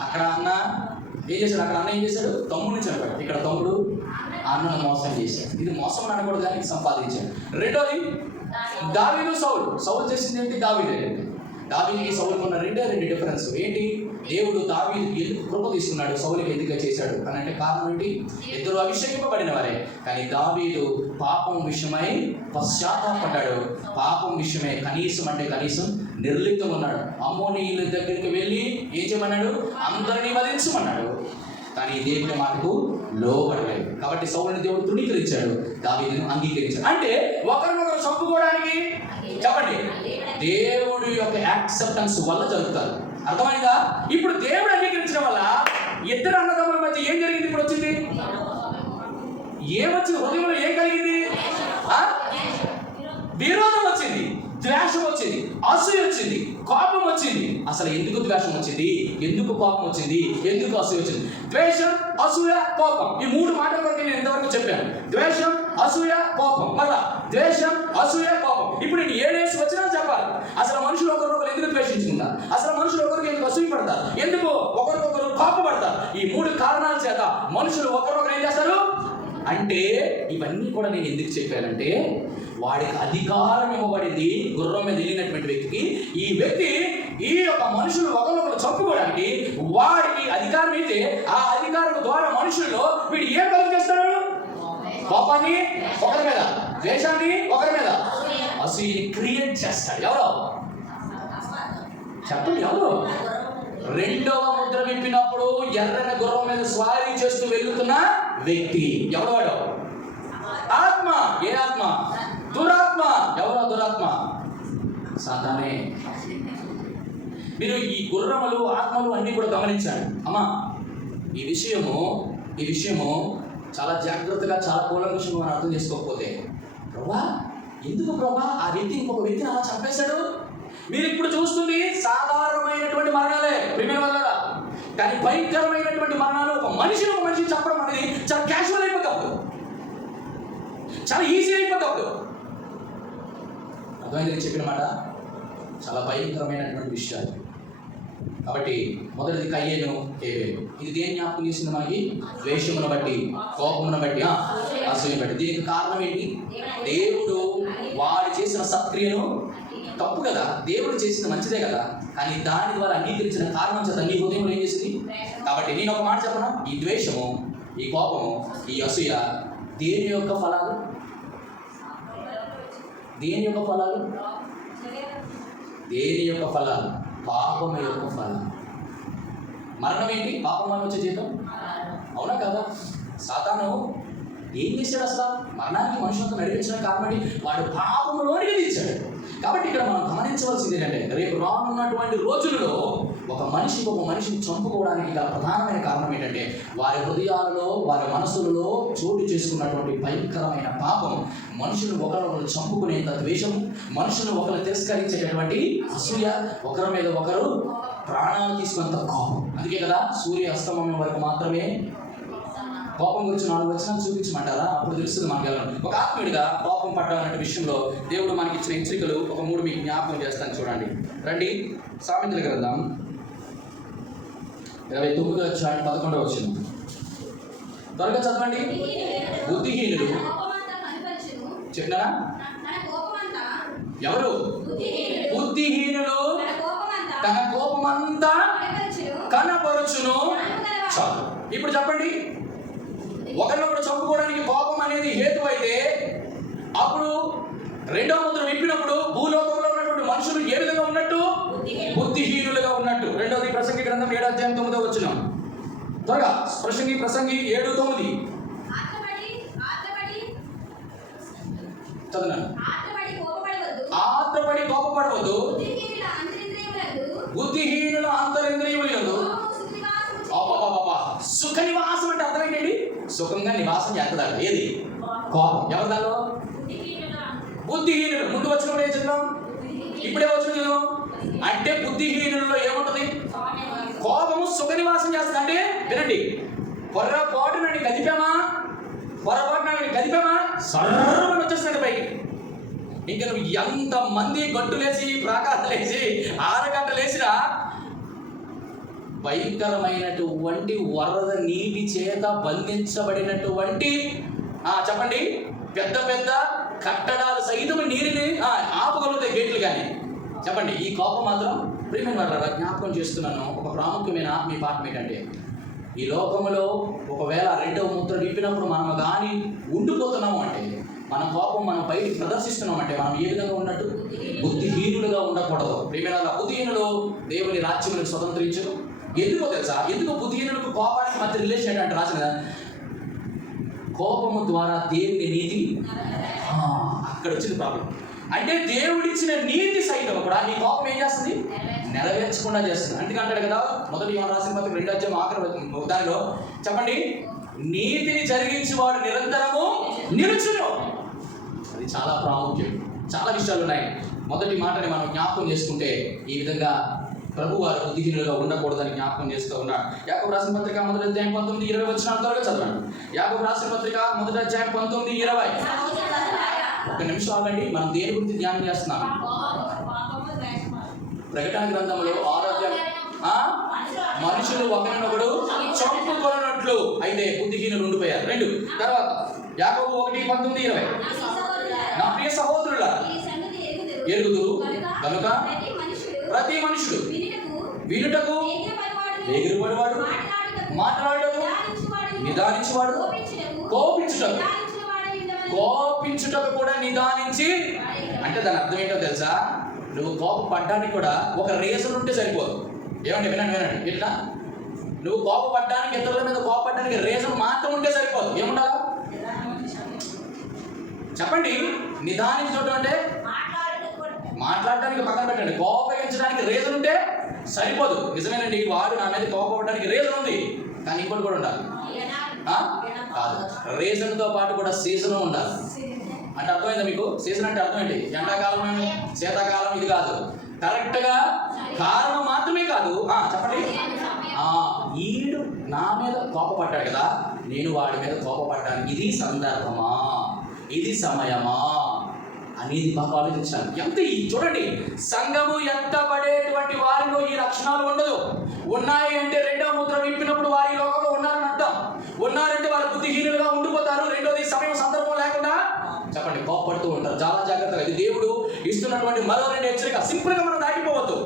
అక్కడ అన్న ఏం చేశాడు? అక్కడ అన్న ఏం చేశాడు? తమ్ముడిని చంపాడు. ఇక్కడ తమ్ముడు అన్నను మోసం చేశాడు. ఇది మోసం అనకూడదు కానీ సంపాదించాడు. రెండోది, దావీదు సౌలు చేసింది ఏంటి? దావీదుకి సౌలుకి ఉన్న రెండు డిఫరెన్స్ ఏంటి? దేవుడు దావీదుకి ఎందుకు కృప తీసుకున్నాడు, సౌలుకి ఎందుకు చేశాడు అని అంటే కారణం ఏంటి? ఇద్దరు అభిషేకింపబడిన వారే. కానీ దావీదు పాపం విషయమై పశ్చాత్తాపడ్డాడు. పాపం విషయమై కనీసం నిర్లిప్తం ఉన్నాడు. అమ్మోనీయుల దగ్గరికి వెళ్ళి ఏం చేయమన్నాడు? అందరినీ వధించమన్నాడు. కానీ దేవుని మాటకు లోబడలేదు. కాబట్టి సౌలుని దేవుడు తృణీకరించాడు, దావీదును అంగీకరించాడు. అంటే ఒకరినొకరు చంపుకోవడానికి చెప్పండి దేవుడి యొక్క యాక్సెప్టెన్స్ వల్ల జరుగుతారు. అర్థమైందా? ఇప్పుడు దేవుడు అంగీకరించడం వల్ల ఇద్దరు అన్నదమ్ముల మధ్య ఏం జరిగింది? ఇప్పుడు వచ్చింది ఏమొచ్చింది? హృదయంలో ఏం కలిగింది? విరోధం వచ్చింది, ద్వేషం వచ్చింది, అసూయ వచ్చింది, కోపం వచ్చింది. అసలు ఎందుకు ద్వేషం వచ్చింది? ఎందుకు కోపం వచ్చింది? ఎందుకు అసూయ వచ్చింది? ద్వేషం, అసూయ, కోపం. ఈ మూడు మాటల వరకు నేను ఇంతవరకు చెప్పాను. ద్వేషం, అసూయ, కోపం. మళ్ళా ద్వేషం, అసూయ, కోపం. ఇప్పుడు నేను ఏడేసి వచ్చినా చెప్పాలి. అసలు మనుషులు ఒకరికొకరు ఎందుకు ద్వేషించుకుంటారు? అసలు మనుషులు ఒకరికి ఎందుకు అసూయ పడతారు? ఎందుకు ఒకరికొకరు కోపపడతారు? ఈ మూడు కారణాల చేత మనుషులు ఒకరికొకరు ఏం చేస్తారు అంటే, ఇవన్నీ కూడా నేను ఎందుకు చెప్పానంటే, వాడికి అధికారం ఇవ్వబడింది. గుర్రం మీద వెళ్ళినటువంటి వ్యక్తికి, ఈ వ్యక్తి ఈ యొక్క మనుషులు ఒకరికొకరు చంపుకోవడానికి వాడికి అధికారం అయితే, ఆ అధికారం ద్వారా మనుషుల్లో వీడు ఏం కలిగేస్తాడు? కోపాన్ని ఒకరి మీద, ద్వేషాన్ని ఒకరి మీద, అసూయని క్రియేట్ చేస్తాడు. ఎవరో చెప్పండి, ఎవరు? రెండవ ముద్ర విప్పినప్పుడు ఎర్రని గుర్రం మీద స్వారీ చేస్తూ వెళ్తున్న వ్యక్తి ఎవడు? వాడు ఆత్మ. ఏ ఆత్మ? దురాత్మ. ఎవరో దురాత్మ? సాతానే. మీరు ఈ గుర్రములు, ఆత్మలు అన్ని కూడా గమనించండి. అమ్మా, ఈ విషయము చాలా జాగ్రత్తగా, చాలా కూలంకషంగా మనం అర్థం చేసుకోకపోతే, ప్రభా ఎందుకు ప్రభా ఆ వ్యక్తి ఇంకొక వ్యక్తిని అలా చంపేశాడు? మీరు ఇప్పుడు చూస్తుంది సాధారణమైనటువంటి మరణాలే ప్రేమ వల్ల, కానీ భయంకరమైనటువంటి మరణాలు ఒక మనిషిని చంపడం అనేది చాలా క్యాజువల్ అయిపోతాడు, చాలా ఈజీ అయిపోతాడు. అర్థమైంది నేను చెప్పిన మాట? చాలా భయంకరమైనటువంటి విషయాలు. కాబట్టి మొదటిది కయ్యేను, హేబేలు. ఇది దేని జ్ఞాపకం చేసింది మనకి? ద్వేషమును బట్టి, కోపమును బట్టి, అసూయను బట్టి. దీనికి కారణం ఏంటి? దేవుడు వాడు చేసిన సత్క్రియను, తప్పు కదా, దేవుడు చేసింది మంచిదే కదా, కానీ దాని ద్వారా అంగీకరించిన కారణం చేత నీ హృదయంలో ఏం చేసింది? కాబట్టి నేను ఒక మాట చెప్పను, ఈ ద్వేషము, ఈ కోపము, ఈ అసూయ దేని యొక్క ఫలాలు? దేని యొక్క ఫలాలు? దేని యొక్క ఫలాలు? పాపం యొక్క ఫలం. మరణం ఏంటి? పాపం వల్ల వచ్చే జీతం. అవునా కదా? సాతాను ఏం చేశాడు? అసలు మరణానికి మనుషులతో నడిపించిన కాబట్టి వాడు పాపంలోనికి తీర్చాడు. కాబట్టి ఇక్కడ మనం గమనించవలసింది ఏంటంటే, రేపు రానున్నటువంటి రోజులలో ఒక మనిషిని చంపుకోవడానికి గల ప్రధానమైన కారణం ఏంటంటే, వారి హృదయాలలో, వారి మనసులలో చోటు చేసుకున్నటువంటి భయంకరమైన పాపం. మనుషులు ఒకరినొకరు చంపుకునేంత ద్వేషం, మనుషులు ఒకరు తిరస్కరించేటటువంటి అసూయ, ఒకరి మీద ఒకరు ప్రాణాలు తీసుకున్నంత కోపం. అందుకే కదా సూర్య అస్తమయం వరకు మాత్రమే కోపం గురించి 4 వచనాలు చూపించమంటారా? అప్పుడు తెలుస్తుంది మనకు. ఒక ఆత్మీయుడిగా కోపం పట్టాలనే విషయంలో దేవుడు మనకి ఇచ్చిన హెచ్చరికలు ఒక 3 మీకు జ్ఞాపకం చేస్తాను. చూడండి, రండి. సామెతల గ్రంథం 29:11 త్వరగా చదవండి. బుద్ధిహీనులు చెప్పినారా? ఎవరు? బుద్ధిహీనులు తన కోపమంతా కనపరచును. చాలు. ఇప్పుడు చెప్పండి, ఒకరినొకరు చంపుకోవడానికి కోపం అనేది హేతు అయితే, అప్పుడు రెండవ ముద్ర విప్పినప్పుడు భూలోకంలో ఉన్నటువంటి మనుషులు ఏ విధంగా ఉన్నట్టు? బుద్ధిహీనులుగా ఉన్నట్టు. రెండవది ప్రసంగి గ్రంథం 7:9 త్వరగా. ప్రసంగి 7:9 చదవండి. ఆత్రపడి కోపపడవద్దు, బుద్ధిహీనుల అంతరింద్రియములందు సుఖ నివాసం. అంటే అర్థం ఏంటండి? సుఖంగా నివాసం చేస్తాడు. ఏది? కోపం. ఎవరి దానిలో? బుద్ధిహీనుడు. ముందు వచ్చినప్పుడు ఏం చదివాం? ఇప్పుడే వచ్చిన అంటే బుద్ధిహీనులలో ఏముంటుంది? కోపము సుఖ నివాసం చేస్తుంది. అంటే వినండి, పొరపాటున కదిపామా సర్వని వచ్చేస్తుంది పైకి. ఇంకా నువ్వు ఎంతమంది గట్టులేసి ప్రాకారాలేసి 6 గంటలేసినా భయంకరమైనటువంటి వరద నీటి చేత బంధించబడినటువంటి చెప్పండి, పెద్ద పెద్ద కట్టడాలు సైతం నీరుని ఆపగలుగుతాయి గేట్లు. కానీ చెప్పండి, ఈ కోపం మాత్రం ప్రియమైన వాళ్ళ జ్ఞాపకం చేస్తున్నాను. ఒక ప్రాముఖ్యమైన ఆత్మీయ పాఠం ఏంటంటే, ఈ లోకంలో ఒకవేళ 2వ ముద్ర విప్పినప్పుడు మనం కానీ ఉండిపోతున్నాము అంటే, మన కోపం మనం బయటికి ప్రదర్శిస్తున్నాం అంటే మనం ఏ విధంగా ఉన్నట్టు? బుద్ధిహీనులుగా ఉండకూడదు. ప్రియమైన బుద్ధిహీనులు దేవుని రాజ్యములను స్వతంత్రించరు. ఎందుకో తెలుసా? ఎందుకు బుద్ధిహీనులకు కోపానికి మధ్య రిలేషన్ ఏంటంటే రాసిన కోపము ద్వారా దేవుని నీతి అక్కడ వచ్చింది ప్రాబ్లం. అంటే దేవుడిచ్చిన నీతి సైతం కూడా ఈ కోపం ఏం చేస్తుంది? నెరవేర్చకుండా చేస్తుంది. అందుకే అంటాడు కదా, మొదటి యోహాను రాసిన పత్రిక 2వ అధ్యాయం ఆఖరి దానిలో చెప్పండి, నీతిని జరిగించేవాడు నిరంతరము నిలుచును. అది చాలా ప్రాముఖ్యం. చాలా విషయాలు ఉన్నాయి. మొదటి మాటని మనం జ్ఞాపకం చేసుకుంటే ఈ విధంగా ప్రభు వారు బుద్ధిహీనులుగా ఉండకూడదని జ్ఞాపకం చేస్తూ ఉన్నాడు. యాకోబు రాసిన పత్రిక 1వ అధ్యాయం 19-20 వచనాల త్వరగా చదవండి. యాకోబు రాసిన పత్రిక 1వ అధ్యాయం 19-20. ఒక నిమిషం ఆగండి. మనం దేని గురించి ధ్యానం చేస్తున్నాం? ప్రకటన గ్రంథంలో 6వ అధ్యాయం మనుషులు ఒకరినొకడు చంపుకొనున్నట్లు అయితే బుద్ధిహీనులు ఉండిపోయారు. 2 తర్వాత యాకోబు 1:19-20. నా ప్రియ సహోదరుల ఎరుగుదురు కనుక ప్రతి మనుషుడు వినుటకు ఎగిరిపడివాడు, మాట్లాడటకు నిదానించువాడు, కోపించుటకు కూడా నిదానించి. అంటే దాని అర్థం ఏంటో తెలుసా? నువ్వు కోపపడ్డానికి కూడా ఒక రీజన్ ఉంటే సరిపోదు. ఏమండి, వినండి ఇట్లా నువ్వు కోపపడ్డానికి, ఇతరుల మీద కోపపడ్డానికి రీజన్ మాత్రం ఉంటే సరిపోదు. ఏముండాలా చెప్పండి? నిదానించడం అంటే మాట్లాడడానికి పక్కన పెట్టండి, కోపగించడానికి రీజన్ ఉంటే సరిపోదు. నిజమేనండి, వాడు నా మీద కోపపడడానికి రీజన్ ఉంది, కానీ ఇంకోటి కూడా ఉండాలి. కాదు, రీజన్తో పాటు కూడా సీజన్ ఉండాలి. అంటే అర్థమైందా మీకు? సీజన్ అంటే అర్థం ఏంటి? ఎండాకాలం శీతాకాలం ఇది కాదు. కరెక్ట్గా కారణం మాత్రమే కాదు. చెప్పండి, ఈడు నా మీద కోపపడ్డాడు కదా, నేను వాడి మీద కోపపడ్డాను. ఇది సందర్భమా, ఇది సమయమా అనేది బాగా ఆలోచించాను. ఎంత చూడండి, సంఘము ఎత్తబడేటువంటి వారిలో ఈ లక్షణాలు ఉండదు. ఉన్నాయి అంటే 2వ ముద్ర విప్పినప్పుడు వారి లోకంలో ఉన్నారని అర్థం. ఉన్నారంటే వారు బుద్ధిహీనులుగా ఉండిపోతారు. రెండోది, సమయం సందర్భం లేకుండా చెప్పండి కోపపడుతూ ఉంటారు. చాలా జాగ్రత్తగా, ఇది దేవుడు ఇస్తున్నటువంటి మరో 2 హెచ్చరిక. సింపుల్గా మనం దాటిపోవద్దు.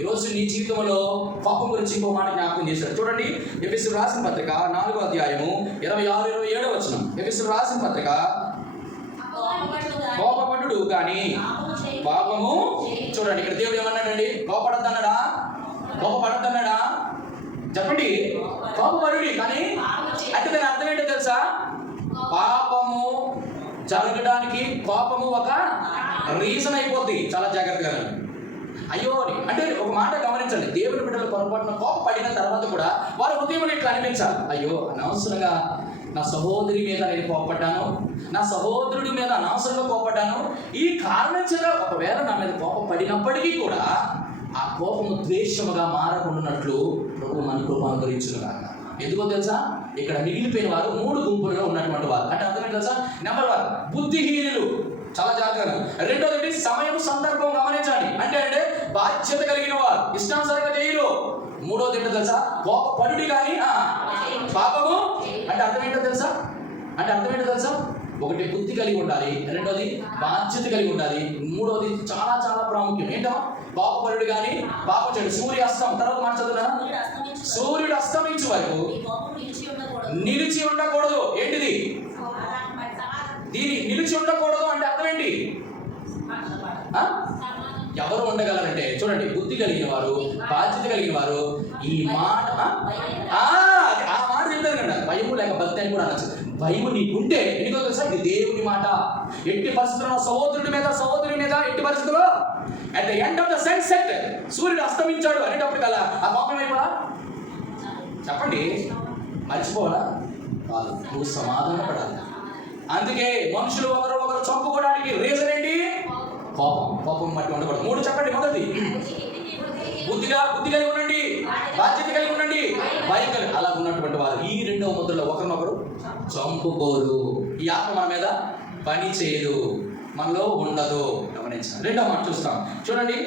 ఈరోజు నీ జీవితంలో కోపం గురించి ఇంకో మాట జ్ఞాపకం చేశాడు. చూడండి, ఎఫెసీయులకు రాసిన పత్రిక 4వ అధ్యాయము 26-27 వచనం. ఎఫెసీయులకు రాసిన పత్రిక, కోపపడు కానీ పాపము. చూడండి, ఇక్కడ దేవుడు ఏమన్నాడండి? కోపడద్దన్నాడా? చెప్పండి, కోపపడుడి కానీ. అంటే దాని అర్థం ఏంటో తెలుసా? పాపము జరగడానికి కోపము ఒక రీజన్ అయిపోద్ది. చాలా జాగ్రత్తగా అయ్యో అంటే ఒక మాట గమనించండి, దేవుని బిడ్డలు పొరపాటున కోపపడిన తర్వాత కూడా వారి హృదయంలో ఇట్లా అనిపించాలి, అయ్యో అనవసరంగా నా సహోదరి మీద నేను కోపపడ్డాను, నా సహోదరుడి మీద అనవసరంగా కోపడ్డాను. ఈ కారణం చేత ఒకవేళ నా మీద కోపపడినప్పటికీ కూడా ఆ కోపము ద్వేషముగా మారకుండాన్నట్లు ప్రభు మన కృప అనుగ్రహించుగాక. ఎందుకో తెలుసా? ఇక్కడ మిగిలిపోయిన వారు 3 గుంపులుగా ఉన్నటువంటి వారు. అంటే అర్థం తెలుసా? నెంబర్ 1 బుద్ధిహీనులు, చాలా జాగ్రత్తగా. రెండోది సమయం సందర్భం గమనించాలి. అంటే బాధ్యత కలిగిన వారు, ఇష్టానుసారంగా చేయరు. మూడోది ఏంటో తెలుసా? కోపపడుడి కానీ పాపము. అంటే అర్థం ఏంటో తెలుసా? ఒకటి బుద్ధి కలిగి ఉండాలి, రెండోది బాధ్యత కలిగి ఉండాలి, మూడోది చాలా చాలా ప్రాముఖ్యం ఏంటో కోపపడుడు కానీ పాపం చేయడు. సూర్యాస్తం తర్వాత మాట చదువునా? సూర్యుడు అస్తమించే వరకు నిలిచి ఉండకూడదు. ఏంటిది? దీని నిలిచి ఉండకూడదు అంటే అర్థం ఏంటి? ఎవరు ఉండగలరంటే చూడండి, బుద్ధి కలిగిన వారు, బాధ్యత కలిగిన వారు. ఈ మాట ఆ మాట చెప్తారు కదా, భయము లేక భక్తి అని కూడా అనొచ్చు. భయము నీకుంటే ఎందుకో తెలుసా? ఇది దేవుని మాట. ఎట్టి పరిస్థితుల్లో సహోదరుడి మీద ఎట్టి పరిస్థితుల్లో at the end of the sunset సూర్యుడు అస్తమించాడు అనేటప్పుడు కదా ఆ కోపం అయిపోదా? చెప్పండి, మర్చిపోవాలా? కాదు, నువ్వు సమాధాన పడాలి. అందుకే మనుషులు ఒకరు చంపుకోవడానికి రీజన్ ఏంటి? కోపం బట్టి ఉండకూడదు. 3 చెప్పండి. మొదటి బుద్ధి కలిగి ఉండండి, బాధ్యత కలిగి ఉండండి, భయం కలిగి. అలా ఉన్నటువంటి వారు ఈ రెండవ ముద్రలో ఒకరినొకరు చంపుకోరు. ఈ ఆత్మ మన మీద పని చేయదు, మనలో ఉండదు. గమనించాలి. రెండవ మాట చూస్తాం, చూడండి,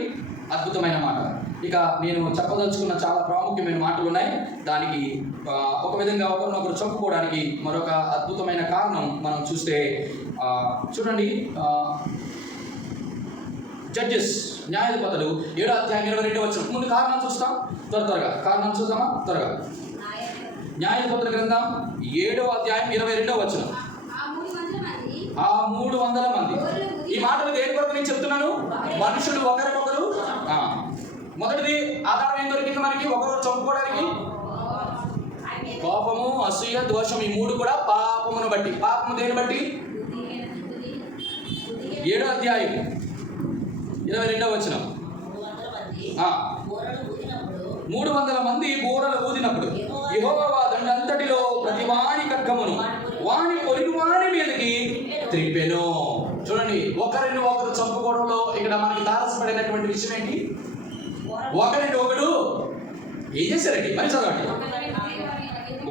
అద్భుతమైన మాట. ఇక నేను చెప్పదలుచుకున్న చాలా ప్రాముఖ్యమైన మాటలు ఉన్నాయి. దానికి ఒక విధంగా ఒకరినొకరు చంపుకోవడానికి మరొక అద్భుతమైన కారణం మనం చూస్తే, చూడండి, జడ్జెస్, న్యాయాధిపతులు 7వ అధ్యాయం 22వ వచనం. ముందు కారణం చూస్తాం, త్వరగా కారణం చూద్దామా త్వరగా. న్యాయాధిపతుల గ్రంథం 7వ అధ్యాయం 22వ వచనం. ఆ 300 మంది. ఈ మాటలు దేని కొరకు నేను చెప్తున్నాను? మనుషులు ఒకరికొకరు, మొదటిది ఆధారం ఏం దొరికింది మనకి ఒకరు చంపుకోవడానికి? కోపము, అసూయ, దోషం. ఈ 3 కూడా పాపమును బట్టి. పాపము దేని బట్టి? 7వ అధ్యాయం 22వ వచనం. 300 మంది బూరలు ఊదినప్పుడు యెహోవా దండంతటిలో ప్రతి వాని ఖడ్గమును వాని పొరుగు వాని మీదకి త్రిప్పెను. చూడండి, ఒకరిని ఒకరు చంపుకోవడంలో ఇక్కడ మనకి తారసపడినటువంటి విషయం ఏంటి? ఒకరిని ఒకడు ఏం చేశారండి? మరి చదవండి.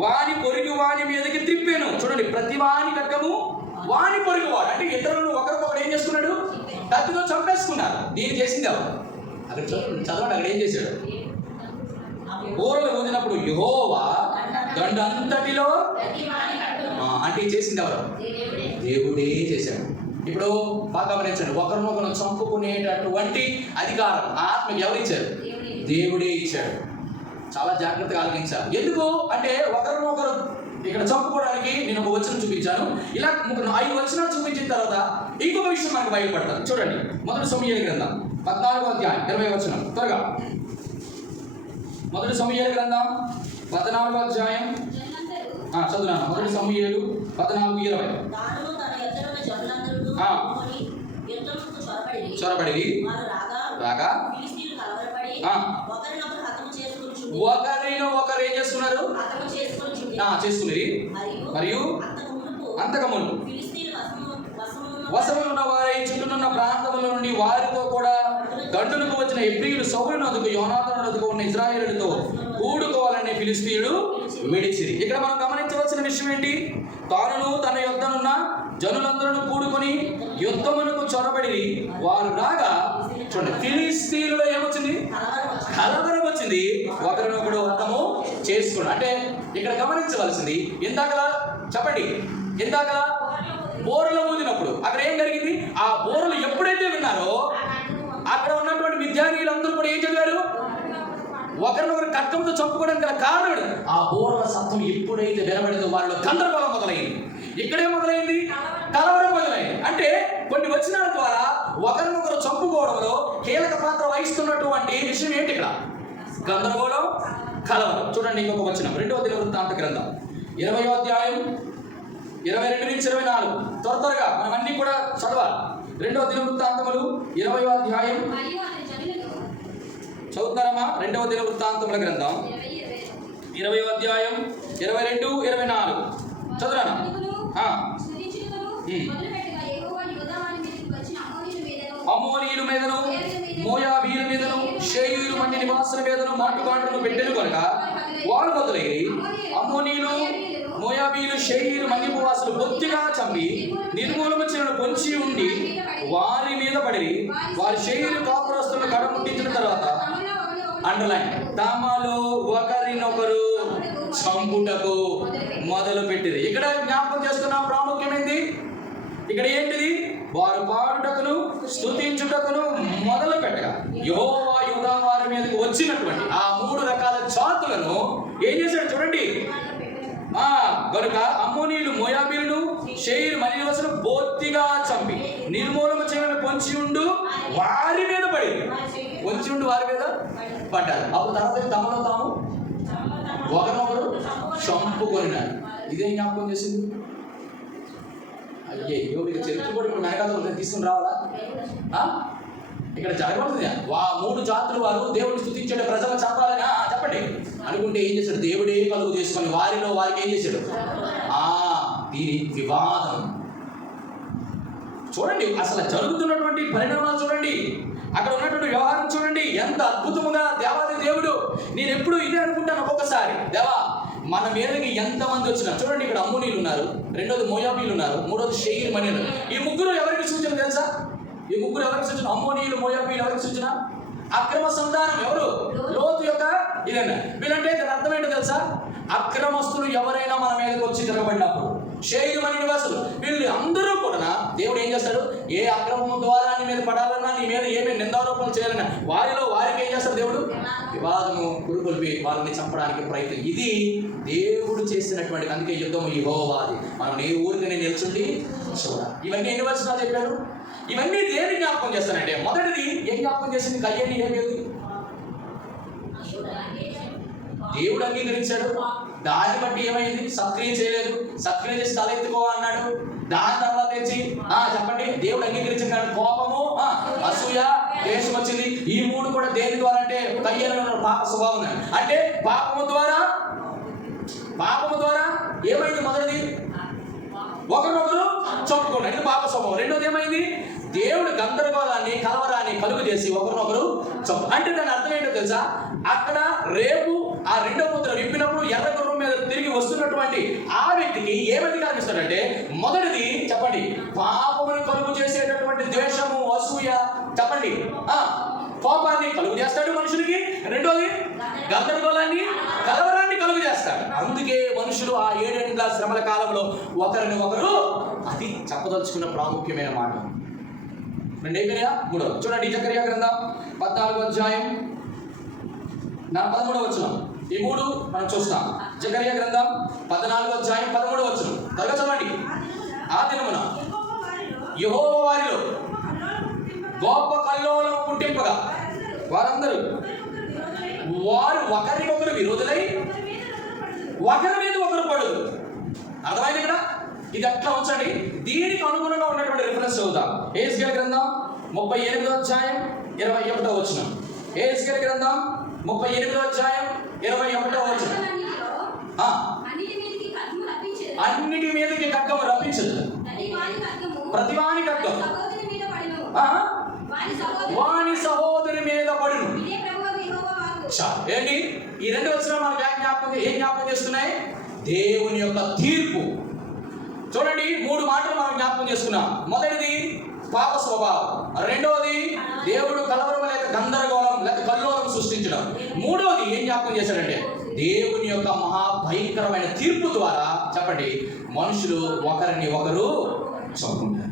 వాని పొరుగు వాని మీదకి త్రిప్పెను. చూడండి, ప్రతి వాని ఖడ్గము వాని పొరుగువాడు. అంటే ఇతరులను ఒకరికొకరు ఏం చేసుకున్నాడు? కత్తితో చంపేసుకున్నారు. దీన్ని చేసింది ఎవరు? అక్కడ చదవండి, అక్కడ ఏం చేశాడు? బూరలు ఊదినప్పుడు యెహోవా దండంతటిలో, అంటే చేసింది ఎవరు? దేవుడే చేశాడు. ఇప్పుడు బాగా గమనించండి, ఒకరినొకరు చంపుకునేటటువంటి అధికారం ఆత్మకి ఎవరు ఇచ్చారు? దేవుడే ఇచ్చాడు. చాలా జాగ్రత్తగా ఆలోచించాలి. ఎందుకు అంటే ఒకరినొకరు ఇక్కడ చంపుకోవడానికి నేను ఒక వచనం చూపించాను. ఇలా 5 వచనాలు చూపించిన తర్వాత ఇంకొక విషయం మనకు బయలుపడతారు. చూడండి, మొదటి సమూయేలు గ్రంథం 14వ అధ్యాయం 20వ వచనం. త్వరగా మొదటి సమూయేలు గ్రంథం 14వ అధ్యాయం చదువున్నాను. మొదటి సమూయేలు 14:20. చొరబడి రాగా ఒకరిని ఒకరు ఏం చేసుకున్నారు? చేసుకుని మరియు అంతకమును వశమున్న వారి చుట్టూనున్న ప్రాంతముల నుండి వారితో కూడా గండులకు వచ్చిన హెబ్రీయులు సౌలు నదుకు యోనాతాను నదుకు ఉన్న ఇశ్రాయేలుతో కూడుకోవాలని ఫిలిష్తీయులు విడిచిరి. ఇక్కడ మనం గమనించవలసిన విషయం ఏంటి? తానును తన యొద్దనున్న జనులందరూ కూడుకొని యుద్ధమునకు చొరబడి వారు రాగా, చూడండి, ఫిలిష్తీయులలో ఏమొచ్చింది? కలవరం వచ్చింది. ఒకరినొకడు హతము చేసుకున్నాడు. అంటే ఇక్కడ గమనించవలసింది, ఇందాకలా చెప్పండి, ఇందాకలా బోరలు ఊదినప్పుడు అక్కడ ఏం జరిగింది? ఆ బోరలు ఎప్పుడైతే విన్నారో అక్కడ ఉన్నటువంటి విద్యార్థులందరూ కూడా ఏం చదివారు? ఒకరినొకరు ఖడ్గంతో చంపుకోవడానికి గల కారణం ఆ బోరల శబ్దం ఎప్పుడైతే వినబడిందో వారిలో గందరగోళం మొదలైంది. ఇక్కడే మొదలైంది, కలవరం మొదలైంది. అంటే కొన్ని వచనాల ద్వారా ఒకరినొకరు చంపుకోవడంలో కీలక పాత్ర వహిస్తున్నటువంటి విషయం ఏంటి? ఇక్కడ గందరగోళం, కలవరం. చూడండి, ఇంకొక వచనం, 2వ దినవృత్తాంత గ్రంథం 20వ అధ్యాయం 22-24. త్వరగా మనం అన్ని కూడా చదవాలి. 2వ దినవృత్తాంతములు 20వ అధ్యాయం చదువుతున్నారమ్మా? 2వ దినవృత్తాంతముల గ్రంథం 20వ అధ్యాయం 22-24 చదువురానా? అమోనీయుల మీదను మోయాబీయుల మీదను షేయూరు మంది నివాసుల మీదను మాటుగాండ్రును పెట్టెను కనుక వారు మొదలైరి అమోనీయులు మోయాబీయులు షేయూరు మంది నివాసులు బొత్తిగా చంపి నిర్మూలన చేయడం పొంచి ఉండి వారి మీద పడి వారి షేయూరు కాపురస్తులను కడముట్టించిన తర్వాత అండర్లైన్ తమలో ఒకరినొకరు చంపుటకు మొదలు పెట్టింది. ఇక్కడ జ్ఞాపకం చేస్తున్న ప్రాముఖ్యమైంది ఇక్కడ ఏంటిది? వారు పాడుటకును స్తుతించుటకును మొదలు పెట్టగా యెహోవా యూదా వారి మీదకి వచ్చినటువంటి ఆ 3 రకాల జాతులను ఏం చేశాడు చూడండి. కనుక అమ్మోనీయులు మోయాబీయులను షేయూరు మంది నివాసులను బొత్తిగా చంపి నిర్మూలన చేయాలని పొంచి ఉండు వారి మీద పడి పొంచి ఉండి వారి మీద పడ్డారు. అప్పుడు తర్వాత తమలో తాము ఒకరినొకరు చంపుకొనినారు. ఇదేం జ్ఞాపకం చేసింది? అయ్యో, మీకు చరిత్ర కూడా ఇప్పుడు వెనకాల తీసుకుని రావాలా? ఇక్కడ జరగబడుతుంది. 3 జాతులు వారు దేవుడిని స్తుతించే ప్రజలు చెప్పాలని చెప్పండి అనుకుంటే ఏం చేశాడు? దేవుడే కలుగు చేసుకొని వారిలో వారికి ఏం చేశాడు? దీని వివాదం చూడండి. అసలు జరుగుతున్నటువంటి పరిణామాలు చూడండి. అక్కడ ఉన్నటువంటి వ్యవహారం చూడండి ఎంత అద్భుతముగా దేవాది దేవుడు. నేను ఎప్పుడు ఇదే అనుకుంటాను ఒక్కొక్కసారి, దేవా మన మీదకి ఎంతమంది వచ్చినా చూడండి. ఇక్కడ అమ్మోనీలు ఉన్నారు, రెండోది మోయాబీలు ఉన్నారు, మూడోది షెయిర్ మనీలు. ఈ ముగ్గురు ఎవరికి సూచన తెలుసా? ఈ ముగ్గురు ఎవరికి సూచన? అమ్మోనీలు మోయాబీలు ఎవరికి సూచన? అక్రమ సంతానం. ఎవరు? లోతు యొక్క ఇదన్న. వీళ్ళంటే దాని అర్థం ఏంటో తెలుసా? అక్రమస్తులు ఎవరైనా మన మీదకి వచ్చి తిరగబడినప్పుడు, షేరు మన నివాసులు, వీళ్ళు అందరూ కూడా దేవుడు ఏం చేస్తాడు? ఏ అక్రమం ద్వారా నీ మీద పడాలన్నా, నీ మీద ఏమేమి నిందారోపణలు చేయాలన్నా వారికి ఏం చేస్తాడు దేవుడు? వివాదము పురుగొల్పి వాళ్ళని చంపడానికి ప్రయత్నం. ఇది దేవుడు చేసినటువంటి, అందుకే యుద్ధము యెహోవాది. మనం నీ ఊరికనే నిల్చుండి చూడాలి. ఇవన్నీ ఎన్ని వచనాలు చెప్పారు? ఇవన్నీ దేని జ్ఞాపకం చేస్తానంటే, మొదటిది ఏం జ్ఞాపకం చేసింది? కయ్యేని ఏమేది దేవుడు అంగీకరించాడు. దాన్ని బట్టి ఏమైంది? సక్రియ చేయలేదు. సక్రియ చేసి తలెత్తుకో అన్నాడు. దాని తర్వాత తెచ్చి చెప్పండి, దేవుడు అంగీకరించిన కానీ కోపము, అసూయ, ద్వేషం వచ్చింది. ఈ మూడు కూడా దేని ద్వారా అంటే కయ్యేన పాప స్వభావం. అంటే పాపము ద్వారా ఏమైంది? మొదటిది ఒకరినొకరు చంపుకున్నాడు, ఇది పాప స్వభావం. రెండోది ఏమైంది? దేవుడు గందరగోళాన్ని, కలవరాన్ని కలుగు చేసి ఒకరినొకరు చంపు. అంటే దాని అర్థం ఏంటో తెలుసా? అక్కడ రేపు ఆ రెండో ముద్ర విప్పినప్పుడు ఎర్ర గుర్రం మీద తిరిగి వస్తున్నటువంటి ఆ వ్యక్తికి ఏమది కనిపిస్తాడంటే, మొదటిది చెప్పండి, పాపముని కలుగు చేసేటటువంటి ద్వేషము, అసూయ, చెప్పండి కోపాన్ని కలుగు చేస్తాడు మనుషులకి. రెండోది గందరగోళాన్ని, కలవరాన్ని కలుగు చేస్తాడు. అందుకే మనుషులు ఆ 7 ఏళ్ల శ్రమల కాలంలో ఒకరిని ఒకరు, అది చెప్పదలుచుకున్న ప్రాముఖ్యమైన మాట. రెండైపోయా? మూడో చూడండి, జకర్యా గ్రంథం 14వ అధ్యాయం 13వ వచనం. ఈ మూడు మనం చూస్తాం. జకర్యా గ్రంథం 14వ అధ్యాయం 13వ వచనం. త్వరగా చదవండి. ఆ దినమున యెహోవా వారిలో గొప్ప కల్లోలం పుట్టింపగా వారు ఒకరికొకరు విరోధులై ఒకరి మీద ఒకరు పడదు. అర్థమైంది ఇక్కడ? ఇది అట్లా ఉంచండి. దీనికి అనుగుణంగా ఉన్నటువంటి రిఫరెన్స్ చదువుతాం. యెహెజ్కేలు గ్రంథం 38వ అధ్యాయం 21వ వచనం. యెహెజ్కేలు గ్రంథం 38వ అధ్యాయం 21వ వచనం. అన్నిటి మీదకి ఖడ్గము రప్పించదు. ప్రతివాని ఖడ్గము వాని సహోదరి మీద పడును. ఏంటి ఈ రెండు వచనాలు మనకు ఏం జ్ఞాపకం చేస్తున్నాయి? దేవుని యొక్క తీర్పు. చూడండి, 3 మాటలు మనం జ్ఞాపకం చేసుకున్నాం. మొదటిది పాప స్వభావం, రెండవది దేవుడు కలవరం లేక గందరగోళం లేక కల్లోలం సృష్టించడం, మూడవది ఏం జ్ఞాపకం చేశాడంటే దేవుని యొక్క మహాభయంకరమైన తీర్పు ద్వారా చెప్పండి మనుషులు ఒకరిని ఒకరు చంపుకుంటారు.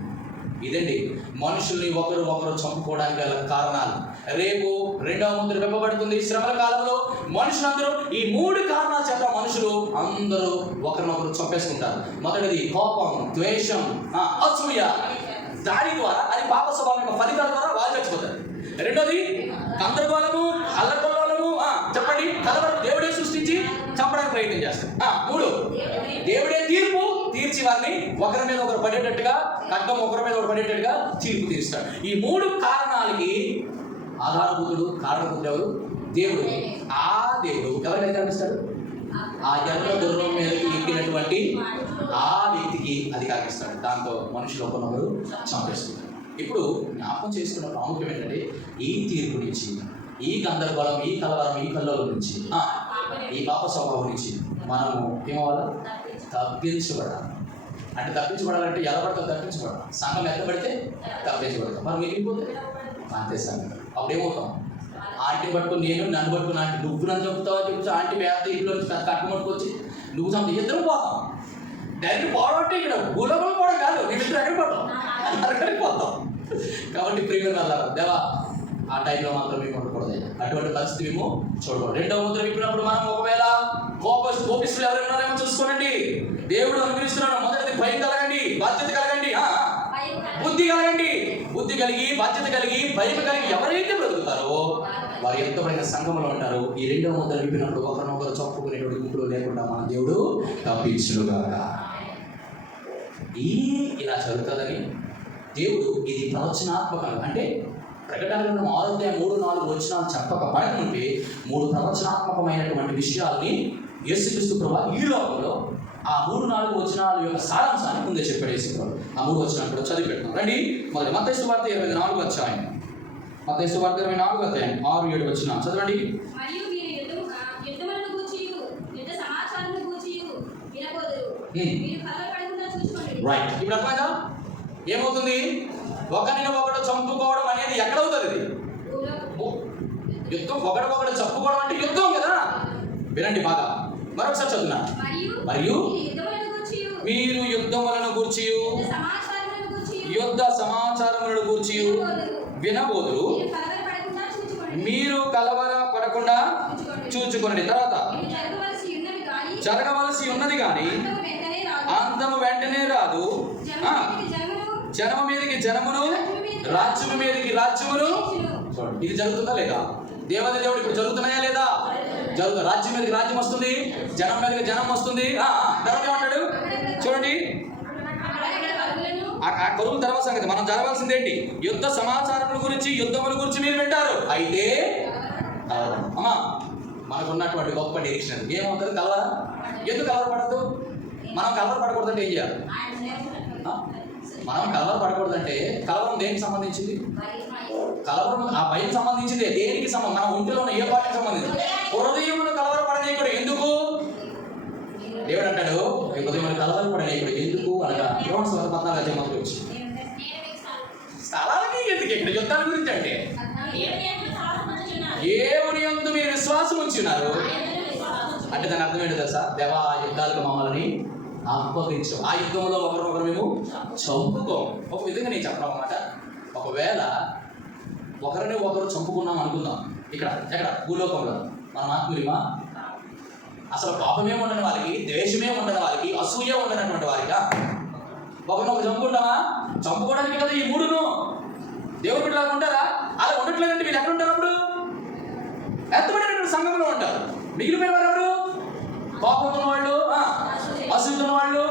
ఇదండి మనుషుల్ని ఒకరు చంపుకోవడానికి గల కారణాలు. రేపు రెండవ ముద్ర విప్పబడుతుంది. శ్రమల కాలంలో మనుషులందరూ ఈ 3 కారణాల చేత మనుషులు అందరూ ఒకరినొకరు చంపేసుకుంటారు. మొదటిది కోపం, ద్వేషం, అసూయ. దాని ద్వారా అది పాప స్వభావం యొక్క ఫలితాల ద్వారా వాళ్ళు చచ్చిపోతారు. రెండోది గందరగోళము, అల్లకల్లోలము, చెప్పండి కలవరం దేవుడే సృష్టించి చంపడానికి ప్రయత్నం చేస్తారు. 3 దేవుడే తీర్చి వారిని ఒకరి మీద ఒకరు పడేటట్టుగా, ఖడ్గం ఒకరి మీద ఒకరు పడేటట్టుగా తీర్పు తీరుస్తాడు. ఈ 3 కారణాలకి ఆధారభూతుడు, కారణభూతుడు ఎవరు? దేవుడు. ఆ దేవుడు ఎవరికైతే కనిపిస్తాడు? ఆ ఎర్ర గుర్రం మీదకి ఎక్కినటువంటి ఆ వ్యక్తికి అధికారం ఇస్తాడు. దాంతో మనుషులు ఒకరినొకరు చంపేస్తున్నారు. ఇప్పుడు జ్ఞాపకం చేసుకున్న ప్రాముఖ్యం ఏంటంటే ఈ తీర్పు నుంచి, ఈ గందరగోళం, ఈ కలవరం, ఈ కల్లోలం నుంచి, ఈ పాప స్వభావం నుంచి మనము ఏమవ్వాలి? తప్పించబడాలి. అంటే తప్పించబడాలంటే ఎలా పడతాం? తప్పించబడాలి. సంఘం ఎంత పడితే తప్పించబడతాం. మనం మిగిలిపోతే అంతే సంఘం. అప్పుడేమవుతాం? ఆంటీ పట్టుకుని నన్ను పట్టుకుని ఆంటీ నువ్వు నన్ను చంపుతావు అని చెప్పి ఆంటీ వేత ఇంట్లో కట్టుకొచ్చి నువ్వు చంపు ఇద్దరు పోతాం. డైరెక్ట్ పోవడం అంటే ఇక్కడ భూలోకంలో పోవడం కాదు, నేను ఇద్దరు ఎక్కడికి పోతాం. కాబట్టి ప్రియమైన వాళ్ళారా, దేవా ఆ టైంలో మాత్రం మేము ఉండకూడదు. అటువంటి పరిస్థితి మేము చూడకూడదు. రెండవ ముద్ర విప్పినప్పుడు మనం ఒకవేళ కోపిస్తులు ఎవరైనా ఉన్నారేమో చూసుకోనండి. దేవుడు అనుగ్రహిస్తున్నాడు. మొదటిది భయం కలగండి, బాధ్యత కలగండి, బుద్ధి కలగండి. బుద్ధి కలిగి, బాధ్యత కలిగి, భయం కలిగి ఎవరైతే బ్రతుకుతారో వారు ఎంతమైన సంఘంలో ఉంటారు. ఈ రెండవ ముద్ర విప్పినప్పుడు ఒకరినొకరు చంపుకునేటువంటి గుంపులు లేకుండా మన దేవుడు తప్పించుగాక. ఇలా జరుగుతుందని దేవుడు ఇది ప్రవచనాత్మకంగా, అంటే ప్రకటన 6:3-4 వచనాలు చెప్పకపోతే 3 ప్రవచనాత్మకమైనటువంటి విషయాల్ని యేసుక్రీస్తు ప్రభువు ఈ లోకంలో ఆ 3-4 వచనాల యొక్క సారాంశాన్ని ముందే చెప్పాడు యేసుప్రభువు. ఆ 3 వచనాలు కూడా చదివి పెడతాం రండి. మొదటి మత్తయి సువార్త 24వ అధ్యాయం మత్తయి సువార్త 24వ అధ్యాయం 6-7 వచనం చదవండి. మరియు మీరు యుద్ధములను గూర్చియు యుద్ధ సమాచారములను గూర్చియు వినబోదురు. మీరు కలవరపడకుండా చూసుకోండి. రైట్. ఇప్పుడు అర్థమైందా? ఏమవుతుంది? ఒకరిని ఒకడు చంపుకోవడం అనేది ఎక్కడవుతుంది? ఇది యుద్ధం. ఒకడు చంపుకోవడం అంటే యుద్ధం కదా. వినండి బాగా, మరొకసారి చదువునా. మరియు మీరు యుద్ధములను గూర్చియు యుద్ధ సమాచారములను గూర్చియు వినబోదురు. మీరు కలవర పడకుండా చూచుకోండి. తర్వాత జరగవలసి ఉన్నది కానీ అంతము వెంటనే రాదు. జనము మీదకి జనమును, రాజ్యము మీదకి రాజ్యమును. ఇది జరుగుతుందా లేదా? దేవుడు ఇప్పుడు జరుగుతున్నాయా లేదా? జరుగుతుంది. రాజ్యం మీదకి రాజ్యం వస్తుంది, జనం మీదకి జనం వస్తుంది. తర్వాత ఏమంటాడు చూడండి. ఆ కరువుల తర్వాత సంగతి మనం జరగాల్సింది ఏంటి? యుద్ధ సమాచారముల గురించి, యుద్ధముల గురించి మీరు వింటారు. అయితే అమ్మా, మనకున్నటువంటి గొప్ప డిరెక్షన్ ఏమవుతుంది? కలవర. ఎందుకు కలవర పడదు? మనం కలవర పడకూడదంటే ఏం చేయాలి? మనం కలవర పడకూడదంటే, కలవరం దేనికి సంబంధించింది? కలవరం ఆ భయం సంబంధించింది. దేనికి మన ఒంటిలో ఉన్న ఏ పార్టీకి సంబంధించింది? హృదయమును కలవర పడనీయకుడు. ఎందుకు? దేవుడు అంటాడు హృదయమును కలవర పడనీయకుడు ఎందుకు అనగా యోహాను సువార్త 14వ అధ్యాయం వచ్చి స్థలాలకి ఎందుకు? ఇక్కడ యుద్ధాల గురించి అంటే దేవుని యందు మీరు విశ్వాసం ఉంచి ఉన్నారు అంటే దాని అర్థం ఏంటో తెలుసా? దేవా, ఆ యుద్ధాలకు మమ్మల్ని అప్పగించు. ఆ యుద్ధంలో ఒకరొకరు మేము చంపుకో. ఒక విధంగా నేను చెప్పడం అన్నమాట. ఒకవేళ ఒకరిని ఒకరు చంపుకున్నాం అనుకుందాం. ఇక్కడ ఎక్కడ? భూలోకంలో. మనం ఆత్మీయమా? అసలు పాపమే ఉండని వారికి, ద్వేషమే ఉండని వారికి, అసూయ ఉండనటువంటి వారిగా ఒకరినొకరు చంపుకుంటామా? చంపుకోవడానికి కదా ఈ మూడును. దేవుడు బిడ్డలాగా ఉంటారా? అలా ఉండట్లేదంటే వీళ్ళు ఎక్కడ ఉంటారు? అప్పుడు ఎంతమంది సంఘంలో ఉంటారు. మిగిలిపోయిన వారు ఎవరు? పాపం ఉన్న వాళ్ళు, అసూయ ఉన్న వాళ్ళు,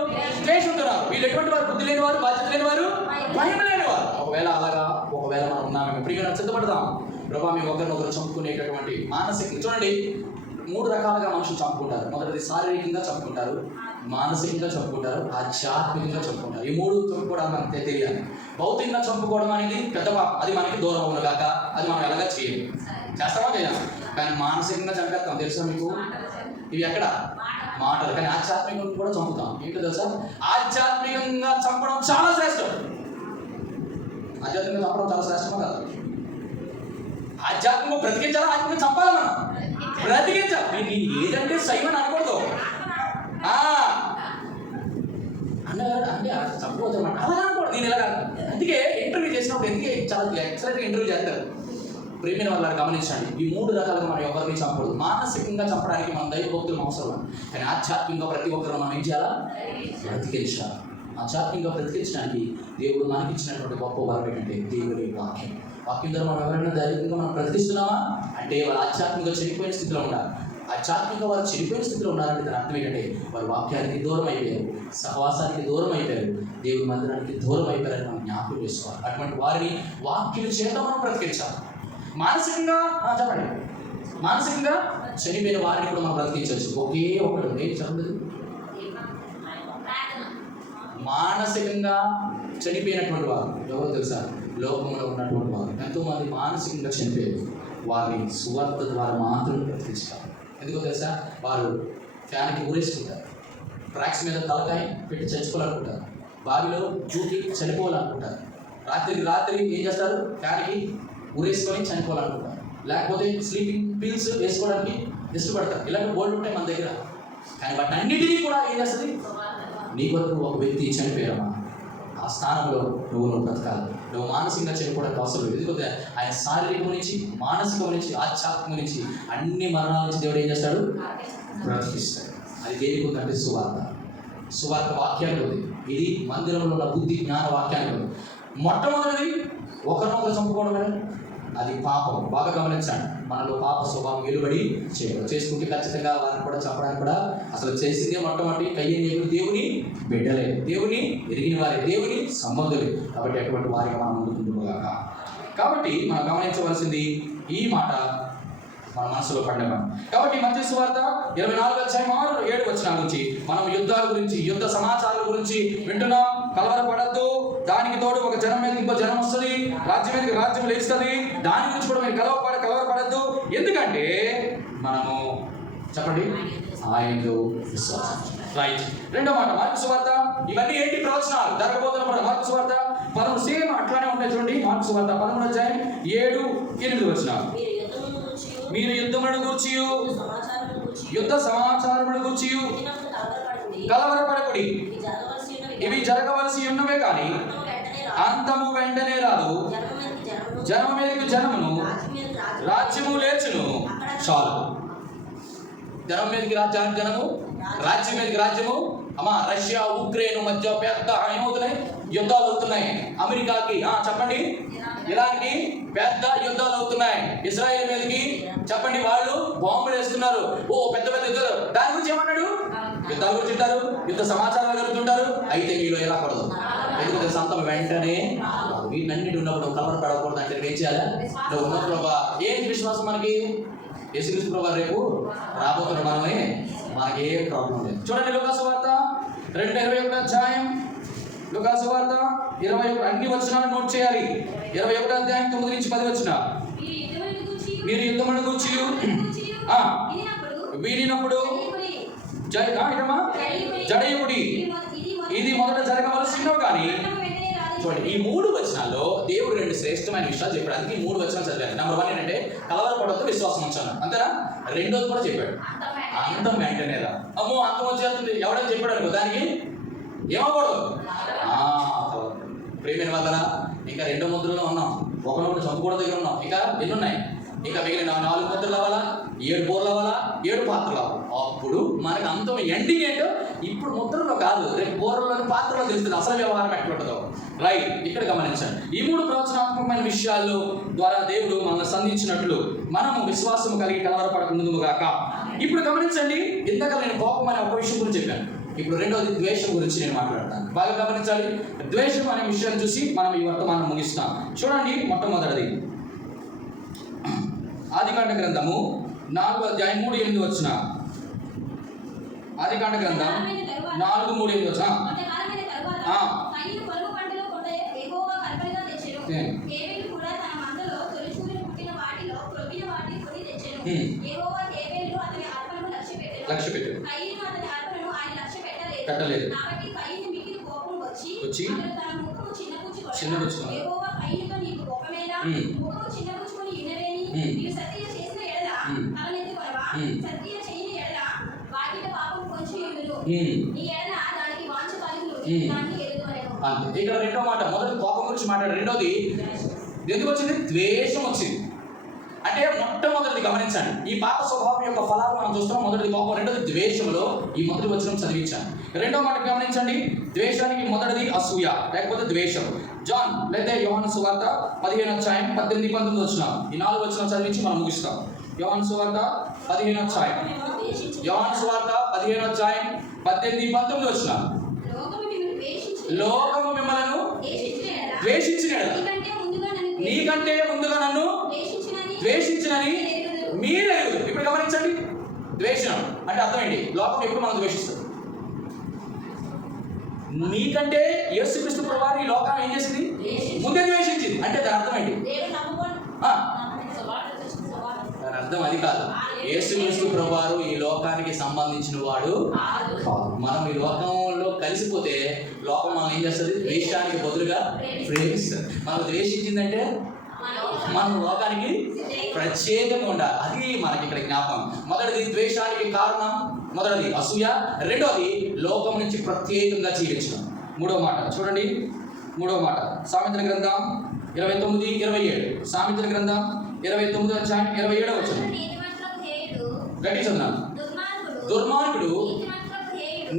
ద్వేషం ఉన్నారు. వీళ్ళు ఎటువంటి వారు? బుద్ధి లేని వారు, బాధ్యత లేని వారు, భయం లేని వారు. ఒకవేళ మనం ఉన్నామేమో ప్రియుగా సిద్ధపడదాం. ప్రభా, మేము ఒకరినొకరు చంపుకునేటటువంటి మానసిక చూడండి, 3 రకాలుగా మనుషులు చంపుకుంటారు. మొదటిది శారీరకంగా చంపుకుంటారు, మానసికంగా చంపుకుంటారు, ఆధ్యాత్మికంగా చంపుకుంటారు. ఈ 3 చంపుకోవడం మనకు తెలియాలి. భౌతికంగా చంపుకోవడం అనేది పెద్ద పాపం. అది మనకి దూరం అవును కాక అది మనం ఎలాగా చేయాలి, చేస్తామా చేయాలి. కానీ మానసికంగా చంపేస్తాం. తెలుసా మీకు? ఇవి ఎక్కడ? మాటలు. కానీ ఆధ్యాత్మికంగా కూడా చంపుతాం. ఏంటో తెలుసా? ఆధ్యాత్మికంగా చంపడం చాలా శ్రేష్టం. ఆధ్యాత్మికంగా చంపడం చాలా శ్రేష్టమా కాదు? ఆధ్యాత్మికంగా బ్రతికించాలా? ఆధ్యాత్మికంగా చంపాలి. మనం బ్రతికించాలి. నేను ఏదంటే సైమన్ అనకూడదు. అన్నగారు అంటే చంపవచ్చు అన్నమాట. అలా అనకూడదు. నేను ఇలా అందుకే ఇంటర్వ్యూ చేసినప్పుడు ఎందుకే చాలా ఎక్సలెంట్గా ఇంటర్వ్యూ చేస్తారు. ప్రేమైన వాళ్ళని గమనించండి. ఈ 3 రకాలుగా మనం ఎవరిని చంపకూడదు. మానసికంగా చంపడానికి మన దైవభక్తులు అవసరం. కానీ ఆధ్యాత్మికంగా ప్రతి ఒక్కరు మనం ఏం చేయాలా? బ్రతికించాలి. ఆధ్యాత్మికంగా బ్రతికించడానికి దేవుడు మనకి ఇచ్చినటువంటి గొప్ప వరం ఏంటంటే దేవుని వాక్యం. వాక్యం ద్వారా మనం ఎవరైనా దైవికంగా మనం బ్రతికిస్తున్నామా అంటే వాళ్ళు ఆధ్యాత్మికంగా చనిపోయిన స్థితిలో ఉండాలి. ఆధ్యాత్మికంగా వారు చనిపోయిన స్థితిలో ఉన్నారంటే దాని అర్థం ఏంటంటే వారు వాక్యానికి దూరం అయిపోయారు, సహవాసానికి దూరం అయిపోయారు, దేవుని మందిరానికి దూరం అయిపోయారని మనం జ్ఞాపకం చేసుకోవాలి. అటువంటి వారిని వాక్యం చేత మనం బ్రతికించాలి. మానసికంగా చెప్పండి, మానసికంగా చనిపోయిన వారిని కూడా మనం బ్రతికించవచ్చు. ఒకే ఒకటి ఉంది చెప్పలేదు. మానసికంగా చనిపోయినటువంటి వారు ఎవరో తెలుసా? లోకంలో ఉన్నటువంటి వారు ఎంతోమంది మానసికంగా చనిపోయారు. వారిని సువార్త ద్వారా మాత్రం బ్రతికించాలి. ఎందుకో తెలుసా? వారు ఫ్యాన్కి ఊరేసుకుంటారు, ట్రాక్స్ మీద తలకాయ పెట్టి చచ్చిపోవాలనుకుంటారు, బావిలో దూకి చనిపోవాలనుకుంటారు, రాత్రి ఏం చేస్తారు? ఫ్యాన్కి ఊరేసుకొని చనిపోవాలనుకుంటారు, లేకపోతే స్లీపింగ్ పిల్స్ వేసుకోవడానికి ఇష్టపడతారు. ఇలాంటి బోర్డు ఉంటాయి మన దగ్గర. కానీ వాటి అన్నిటినీ కూడా ఏం చేస్తుంది? నీ కొరకు ఒక వ్యక్తి చనిపోయారమ్మా, ఆ స్థానంలో నువ్వు బ్రతకాలి. నువ్వు మానసికంగా చనిపోవడానికి అవసరం లేదు. ఎందుకంటే ఆయన శారీరకం నుంచి, మానసికం నుంచి, ఆధ్యాత్మికం నుంచి అన్ని మరణాల నుంచి దేవుడు ఏం చేస్తాడు? బ్రతికిస్తాడు. అది దేనికి ఉందంటే సువార్త వాక్యానికి ఉంది. ఇది మందిరంలో ఉన్న బుద్ధి జ్ఞాన వాక్యానికి ఉంది. మొట్టమొదటిది ఒకరినొకరు చంపుకోవడమే. అది పాపం. బాగా గమనించండి. మనలో పాప స్వభావం వెలువడి చేసుకుంటే ఖచ్చితంగా వారిని కూడా చంపడానికి కూడా అసలు చేసిందే మొట్టమొదటి కయ్యేయులు దేవుని బిడ్డలే, దేవుని ఎరిగిన వారే, దేవుని సంబంధులే. కాబట్టి అటువంటి వారిగా మనం ముందుకుంటున్నాగా. కాబట్టి మనం గమనించవలసింది ఈ మాట, దేవుని మాట, దేవుని వాక్యం, దేవుని సంబంధం, దేవుని ఎరిగిన వారు, దేవుని సంబంధులు. కాబట్టి అటువంటి వారిగా మనం ముందుకుంటున్నాగా. కాబట్టి మనం గమనించవలసింది ఈ మాట, మన మనసులో పండుగ. కాబట్టి మత్తయి సువార్త 24 అధ్యాయం 6-7 వచనాల నుంచి మనం యుద్ధాల గురించి, యుద్ధ సమాచారాల గురించి వింటున్నాం. కలవరపడద్దు, దానికి తోడు ఒక జనం మీద ఇంకో జనం వస్తుంది, రాజ్యం మీదకి రాజ్యం లేస్తుంది, దాని గురించి కూడా మీరు కలవరపడద్దు. ఎందుకంటే మనము చెప్పండి ఆయనలో విశ్వాసం. రైట్. రెండో మాట మార్కు సువార్త. ఇవన్నీ ఏంటి? ప్రవచనాలు జరగబోతున్న మార్కు సువార్త 13 సేమ్ అట్లానే ఉంటాయి చూడండి. మార్కు సువార్త 13 అధ్యాయం 7-8 వచనాలు. మీరు యుద్ధములను గూర్చి యుద్ధ సమాచారములను గూర్చి కలవరపడకుడి, ఇవి జరగవలసి ఉన్నవే కానీ అంతము వెంటనే రాదు. జనము మీదకి జనమును, రాజ్యము లేచును. చాలు. జనం మీదకి జనము, రాజ్యం మీదకి రాజ్యము. రష్యా ఉక్రెయిన్ మధ్య పెద్ద ఏమవుతున్నాయి? యుద్ధాలు అవుతున్నాయి. అమెరికాకి చెప్పండి ఇలాంటి పెద్ద యుద్ధాలు అవుతున్నాయి. ఇజ్రాయెల్ మీదకి చెప్పండి వాళ్ళు బాంబులు వేస్తున్నారు. పెద్ద పెద్ద యుద్ధాలు. దాని గురించి ఏమన్నాడు? యుద్ధాల గురించి ఉంటారు, యుద్ధ సమాచారాలు కలుగుతుంటారు. అయితే మీలో ఎలా పడదు? ఎందుకంటే సంతం వెంటనే వీటన్నిటి ఉన్నప్పుడు కలవర పడకూడదు. అంటే ఏం చేయాలి? నువ్వు ఉన్నప్పుడు ఏంటి విశ్వాసం మనకి? యేసుక్రీస్తు ప్రభువు రేపు రాబోతున్న మనమే, మనకి ఏ ప్రాబ్లం లేదు. చూడండి లూకాసు వార్త 2:21 అధ్యాయం. లూకాసు వార్త 21 అన్ని వచనాలు నోట్ చేయాలి. 21 అధ్యాయం 9-10 వచనాలు. మీరు యుద్ధములను గూర్చి వినినప్పుడు జడయుడి, ఇది మొదట జరగవలసినవి కానీ. చూడండి, ఈ 3 వచనాల్లో దేవుడు 2 శ్రేష్టమైన విషయాలు చెప్పాడు. అందుకే ఈ 3 వచనాలు చదివాను. నెంబర్ 1 ఏంటంటే కలవరపడద్దు, విశ్వాసం ఉంచాను. అంతేనా? రెండోది కూడా చెప్పాడు, అంతం వెంటనే రా. అమ్మో అంతం వచ్చేస్తుంది ఎవడని చెప్పాడు అనుకో, దానికి ఏమవ్వకూడదు. ప్రేమైన వల్ల ఇంకా 2 ముద్రలో ఉన్నాం, ఒకరినొకరు చంపుకోవడం దగ్గర ఉన్నాం. ఇంకా ఎన్ని ఉన్నాయి? ఇంకా మిగిలిన 4 ముద్రలు అవ్వాలా, 7 బోర్లు అవ్వాలా, 7 పాత్రలు అవ్వాలి. అప్పుడు మనకు అంతం ఎండింగ్ ఏంటో ఇప్పుడు ముద్రలో కాదు, రేపు బోర్రలోని పాత్రలో తెలుస్తుంది అసలు వ్యవహారం ఎట్లుంటుందో. రైట్. ఇక్కడ గమనించండి, ఈ 3 ప్రవచనాత్మకమైన విషయాల్లో ద్వారా దేవుడు మనల్ని సంధించినట్లు మనము విశ్వాసము కలిగి కలవరపడకుందుగాక. ఇప్పుడు గమనించండి, ఇందాక నేను కోపం అనే ఒక విషయం గురించి చెప్పాను. ఇప్పుడు రెండోది ద్వేషం గురించి నేను మాట్లాడతాను. బాగా గమనించాలి. ద్వేషం అనే విషయాన్ని చూసి మనం ఈ వర్తమానం ముగిస్తాం. చూడండి, మొట్టమొదటిది ఆదికాండ గ్రంథము 4 అధ్యాయం 3-8 వచ్చిన. ఆదికాండ గ్రంథం 4:3-8 వచ్చిన. లక్ష్య పెట్టలేదు. వచ్చి చిన్నపుచ్చుకున్నాడు. ఇక్కడ రెండో మాట, మొదటి కోపం గురించి మాట్లాడు, రెండోది ఎందుకు వచ్చింది? ద్వేషం వచ్చింది. అంటే మొట్టమొదటిది గమనించండి, ఈ పాప స్వభావం యొక్క ఫలాలు మనం చూస్తాం. మొదటిది కోపం, రెండోది ద్వేషంలో ఈ మొదటి వచనం చదివించాను. రెండో మాట గమనించండి, ద్వేషానికి మొదటిది అసూయ లేకపోతే ద్వేషం. జాన్ లేదా యోహాను సువార్త 15 అధ్యాయం 18-19 వచనం. ఈ 4 వచనాలు చదివించి మనం ముగిస్తాం. యోహాను సువార్త 15 అధ్యాయం 18-19 వచనం. లోకము మిమ్మలను ద్వేషించిన నీకంటే ముందుగా నన్ను ద్వేషించినని మీరు ఎరుగుదురు. ఇప్పుడు గమనించండి, ద్వేషం అంటే అర్థం ఏంటి? లోకం ఎప్పుడు మనం ద్వేషిస్తుంది. నీకంటే యేసుక్రీస్తు ప్రభువారు ఈ లోకాన్ని ఏం చేసింది? ముందే ద్వేషించింది. అంటే దాని అర్థం ఏంటి? దాని అర్థం అది కాదు. యేసుక్రీస్తు ప్రభువారు ఈ లోకానికి సంబంధించిన వాడు కాదు. మనం ఈ లోకంలో కలిసిపోతే లోకం మనం ఏం చేస్తుంది? ద్వేషానికి బదులుగా ప్రేమిస్తుంది. మనం ద్వేషించిందంటే మనం లోకానికి ప్రత్యేకంగా ఉండాలి. అది మనకి ఇక్కడ జ్ఞాపకం. మొదటిది ద్వేషానికి కారణం, మొదటిది అసూయ. రెండోది లోకం నుంచి ప్రత్యేకంగా జీవించడం. మూడో మాట చూడండి, మూడో మాట సామెతల గ్రంథం 29-27. సామెతల గ్రంథం 29 అధ్యాయం 27 వచనం. గట్టి చదువున్నాను. దుర్మార్గుడు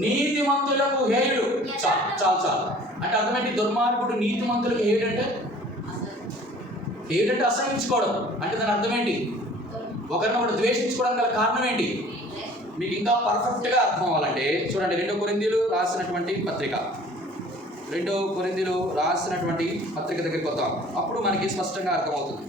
నీతిమంతులకు హేయుడు. చాలు. అంటే అర్థమేంటి? దుర్మార్గుడు నీతిమంతులకు హేయుడు అంటే ఏంటంటే అసహించుకోవడం. అంటే దాని అర్థం ఏంటి? ఒకరినొకరు ద్వేషించుకోవడం గల కారణం ఏంటి? మీకు ఇంకా పర్ఫెక్ట్గా అర్థం అవ్వాలంటే చూడండి, 2 కొరింథీయులు రాసినటువంటి పత్రిక దగ్గరికి వద్దాం. అప్పుడు మనకి స్పష్టంగా అర్థమవుతుంది.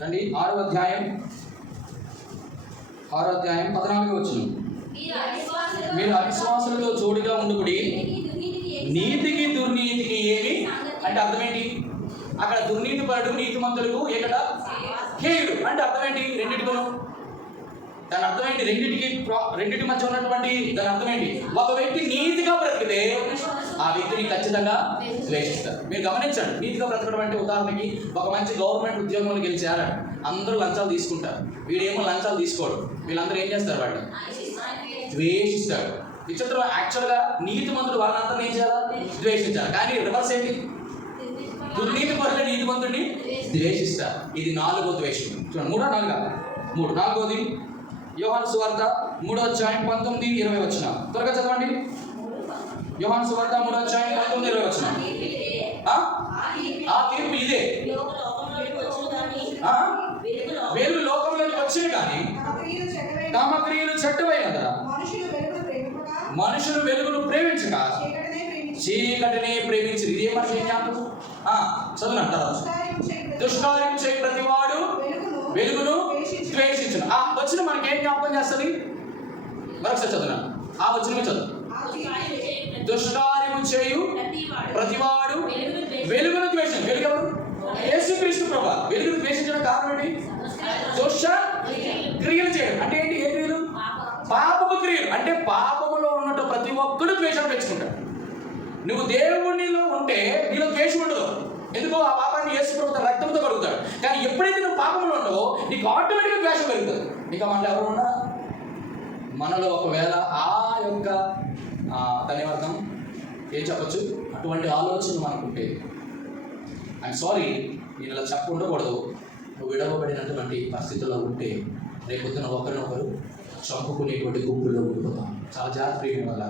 రండి 6వ అధ్యాయం 14వ వచనం. మీరు అవిశ్వాసులతో జోడుగా ఉండుకుడి, నీతికి దుర్నీతికి ఏమి అంటే అర్థం ఏంటి? అక్కడ దుర్నీతి పరుడు నీతిమంతులకు ఏకట హేయుడు అంటే అర్థం ఏంటి? రెండింటిలో దాని అర్థం ఏంటి? రెండింటి మధ్య ఉన్నటువంటి దాని అర్థం ఏంటి? ఒక వ్యక్తి నీతిగా బ్రతికితే ఆ వ్యక్తిని ఖచ్చితంగా ద్వేషిస్తారు. మీరు గమనించండి, నీతిగా బ్రతకడం అంటే ఉదాహరణకి ఒక మంచి గవర్నమెంట్ ఉద్యోగంలో గెలిచారు, అందరూ లంచాలు తీసుకుంటారు, వీడేమో లంచాలు తీసుకోడు, వీళ్ళందరూ ఏం చేస్తారు? వాడిని ద్వేషిస్తాడు. విచిత్రం, యాక్చువల్గా నీతిమంతుడు వాళ్ళందరూ ఏం చేయాలి? ద్వేషించాలి. కానీ రివర్స్ ఏంటి? దుర్నీతి పరుల నీతిమంతుడిని ద్వేషిస్తారు. ఇది 4వ ద్వేషం. చూడండి, 3 4వది యోహాను సువార్త 3వ అధ్యాయం 19-20 వచనం. త్వరగా చదవండి. యోహాను సువార్త 3వ అధ్యాయం 19-20 వచనం. ఆ తీర్పు ఇదే, వెలుగు లోకంలోకి వచ్చింది కానీ తమ క్రియలు చెడ్డవైనదా, మనుషులు వెలుగును ప్రేమించక చీకటిని ప్రేమించింది. ఇదే మనిషి జ్ఞాపకం చదువునంటారు. దుష్కార్యం చేయ ప్రతివాడు వెలుగును ద్వేషించును. ఆ వచ్చిన మనకి ఏం జ్ఞాపకం చేస్తుంది? మరొకసారి చదువునా, ఆ వచ్చినమే చదువు. దుష్కార్యము చేయు ప్రతివాడు వెలుగును ద్వేషించు. వెలుగు ఎవరు? యేసుక్రీస్తు ప్రభువు. వెలుగును ద్వేషించడం కారణం ఏంటి? దుష్ట క్రియలు చేయడం. అంటే ఏంటి? ఏ క్రియలు? పాపపు క్రియలు. అంటే పాపములో ఉన్నట్టు ప్రతి ఒక్కడు ద్వేషం పెంచుకుంటాడు. నువ్వు దేవునిలో ఉంటే నీలో ద్వేషం ఉండదు. ఎందుకో ఆ పాపాన్ని యేసు ప్రభువు రక్తంతో కడుగుతాడు. కానీ ఎప్పుడైతే నువ్వు పాపంలో ఉంటావో నీకు ఆటోమేటిక్గా ద్వేషం పెరుగుతుంది. ఇంకా మనలో ఎవరు ఉన్నా మనలో ఒకవేళ ఆ యొక్క దాని అర్థం ఏం చెప్పచ్చు, అటువంటి ఆలోచన మనకు ఉంటాయి. ఐఎమ్ సారీ, నేను ఇలా చెప్ప ఉండకూడదు. నువ్వు విడవబడినటువంటి పరిస్థితుల్లో ఉంటే రేపొద్దున ఒకరినొకరు చంపుకునేటువంటి గుంపుల్లో ఉండిపోతాం. చాలా జాగ్రత్త ప్రియమైన వల్ల.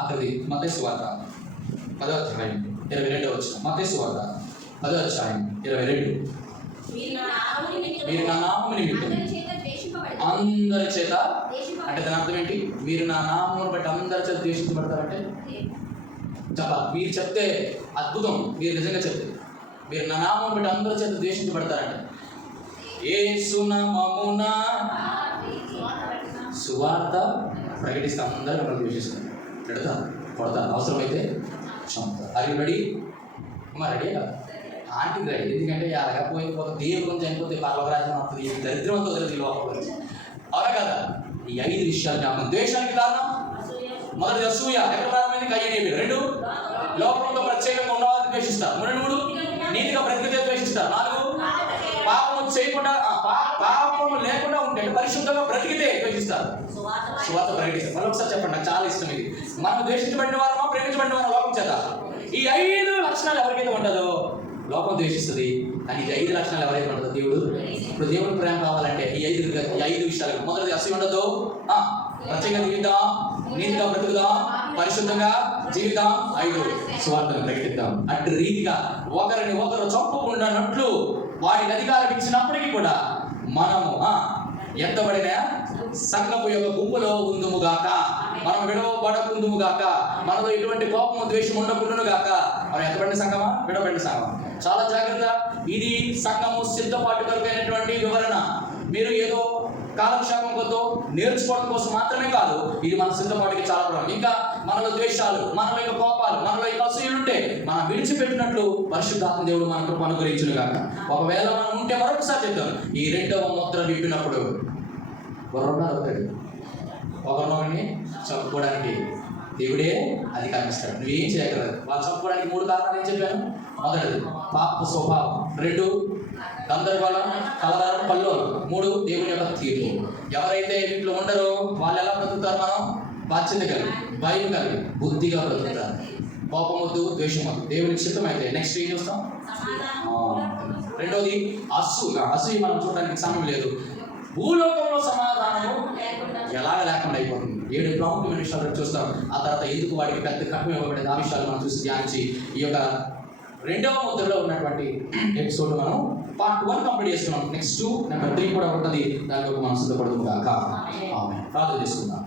అక్కడిది మత్తయి సువార్త 10వ అధ్యాయం 22వ వచనం. మత్తయి సువార్త 10వ అధ్యాయం 22. మీరు నా నామము నిమిత్తం అందరి చేత, అంటే దాని అర్థం ఏంటి? మీరు నా నామమును బట్టి అందరి చేత ద్వేషించబడతారంటే చెప్పాలి. మీరు చెప్తే అద్భుతం, మీరు నిజంగా చెప్తే మీరు నా నామమును బట్టి అందరి చేత ద్వేషించబడతారంటే యేసు నామమున సువార్త ప్రకటిస్తే అందరూ మిమ్మల్ని ద్వేషిస్తారు, పెడతారు, కొడతారు, అవసరమైతే చంపుతారు. అది రెడీ? అమ్మా రెడీ కదా? Aunty ready. ఎందుకంటే అలాగా పోయిపోతే దేవుడు చనిపోతే పర్వరాజ్యం వస్తుంది, ఈ దరిద్రం అంతా వదిలేదు ఈ లోపల. అవునా కదా? ఈ 5 విషయాలు జ్ఞాపకం. ద్వేషానికి కారణం మొదటి అసూయ. ఎక్కడ ప్రారంభమైంది? కయ్యనేబేలు. 2 లోకంలో ప్రత్యేకంగా ఉన్నవారిని ద్వేషిస్తారు. 3 నీతిగా బ్రతికితే ద్వేషిస్తారు. 4 పాపము చేయకుండా పాపము లేకుండా ఉంటే పరిశుద్ధంగా బ్రతికితే ద్వేషిస్తారు. సువార్త ప్రకటిస్తారు. మరొకసారి చెప్పండి, నాకు చాలా ఇష్టం ఇది. మనం ద్వేషించబడిన వారమా ప్రేమించబడిన వారమా లోకం చేత? ఈ 5 లక్షణాలు ఎవరికైతే ఉంటుందో లోకం ద్వేషిస్తుంది. కానీ ఈ 5 లక్షణాలు ఎవరైతే ఉంటుందో దేవుడు. ఇప్పుడు దేవుడు ప్రేమ కావాలంటే ఈ 5 విషయాలు. మొదటిది అసూయ ఉండదు, ప్రత్యేకంగా జీవిద్దాం, నీతిగా బ్రతుకుదాం, పరిశుద్ధంగా జీవితం. 5 సువార్తను ప్రకటిద్దాం. అటు రీతిగా ఒకరిని ఒకరు చంపుకుండానట్లు వారికి అధికారం ఇచ్చినప్పటికీ కూడా మనము ఎంతబడిన సంఘపు యొక్క గుంపులో ఉందుముగాక, మనం విడవబడకుందుముగాక, మనలో ఎటువంటి కోపము ద్వేషం ఉండకుండానుగాక. మనం ఎంతబడిన సంఘమా? విడవబడిన సంఘం. చాలా జాగ్రత్త. ఇది సంఘము సిద్ధపాటు కొరకైనటువంటి వివరణ. మీరు ఏదో కాలక్షేపం కొద్దో నేర్చుకోవడం కోసం మాత్రమే కాదు, ఇది మన సిద్ధపాటుకి చాలా ప్రాబ్లం. ఇంకా మనలో ద్వేషాలు, మనలో యొక్క కోపాలు, మనలో యొక్క అసూయలు ఉంటే మనం విడిచిపెట్టినట్లు పరిశుద్ధాత్మ దేవుడు మన కృప అనుగ్రహించును గాక. ఒకవేళ మనం ఉంటే మరొకసారి చెప్తాను, ఈ 2వ ముద్ర విప్పినప్పుడు అవుతాడు. ఒకరినొకరిని చంపుకోవడానికి దేవుడే అధికారం ఇస్తాడు. నువ్వేం చేయగలరు? వాళ్ళు చంపుకోవడానికి 3 కారణాలు ఏం చెప్పాను? మొదటిది పాప స్వభావం, 2 గందరగోళం, కలవరం, కల్లోలం, 3 దేవుని యొక్క తీర్పు. ఎవరైతే వీటిలో ఉండరో వాళ్ళు ఎలా బ్రతుకుతారు? మనం బాధ్యత కలిగి, భయం కలిగి, బుద్ధిగా బ్రతుకుతారు. కోపం వద్దు, ద్వేషం వద్దు, దేవునికి చిత్తం అయితే. నెక్స్ట్ ఏం చూస్తాం? 2వది అసూయ. మనం చూడడానికి సమయం లేదు. భూలోకంలో సమాధానము ఎలాగ లేకుండా అయిపోతుంది. 7 ప్రాముఖ్యమైన విషయాలు చూస్తాం. ఆ తర్వాత ఎందుకు వాడికి పెద్ద కట్నం ఇవ్వబడేది, ఆ విషయాలు మనం చూసి ధ్యానించి ఈ యొక్క 2వ ముద్రలో ఉన్నటువంటి ఎపిసోడ్ మనం పార్ట్ 1 కంప్లీట్ చేసుకున్నాం. నెక్స్ట్ నెంబర్ 3 కూడా ఉంటుంది. దాని యొక్క మనం సిద్ధపడుతుంది కాక. ప్రార్థన చేసుకుందాం.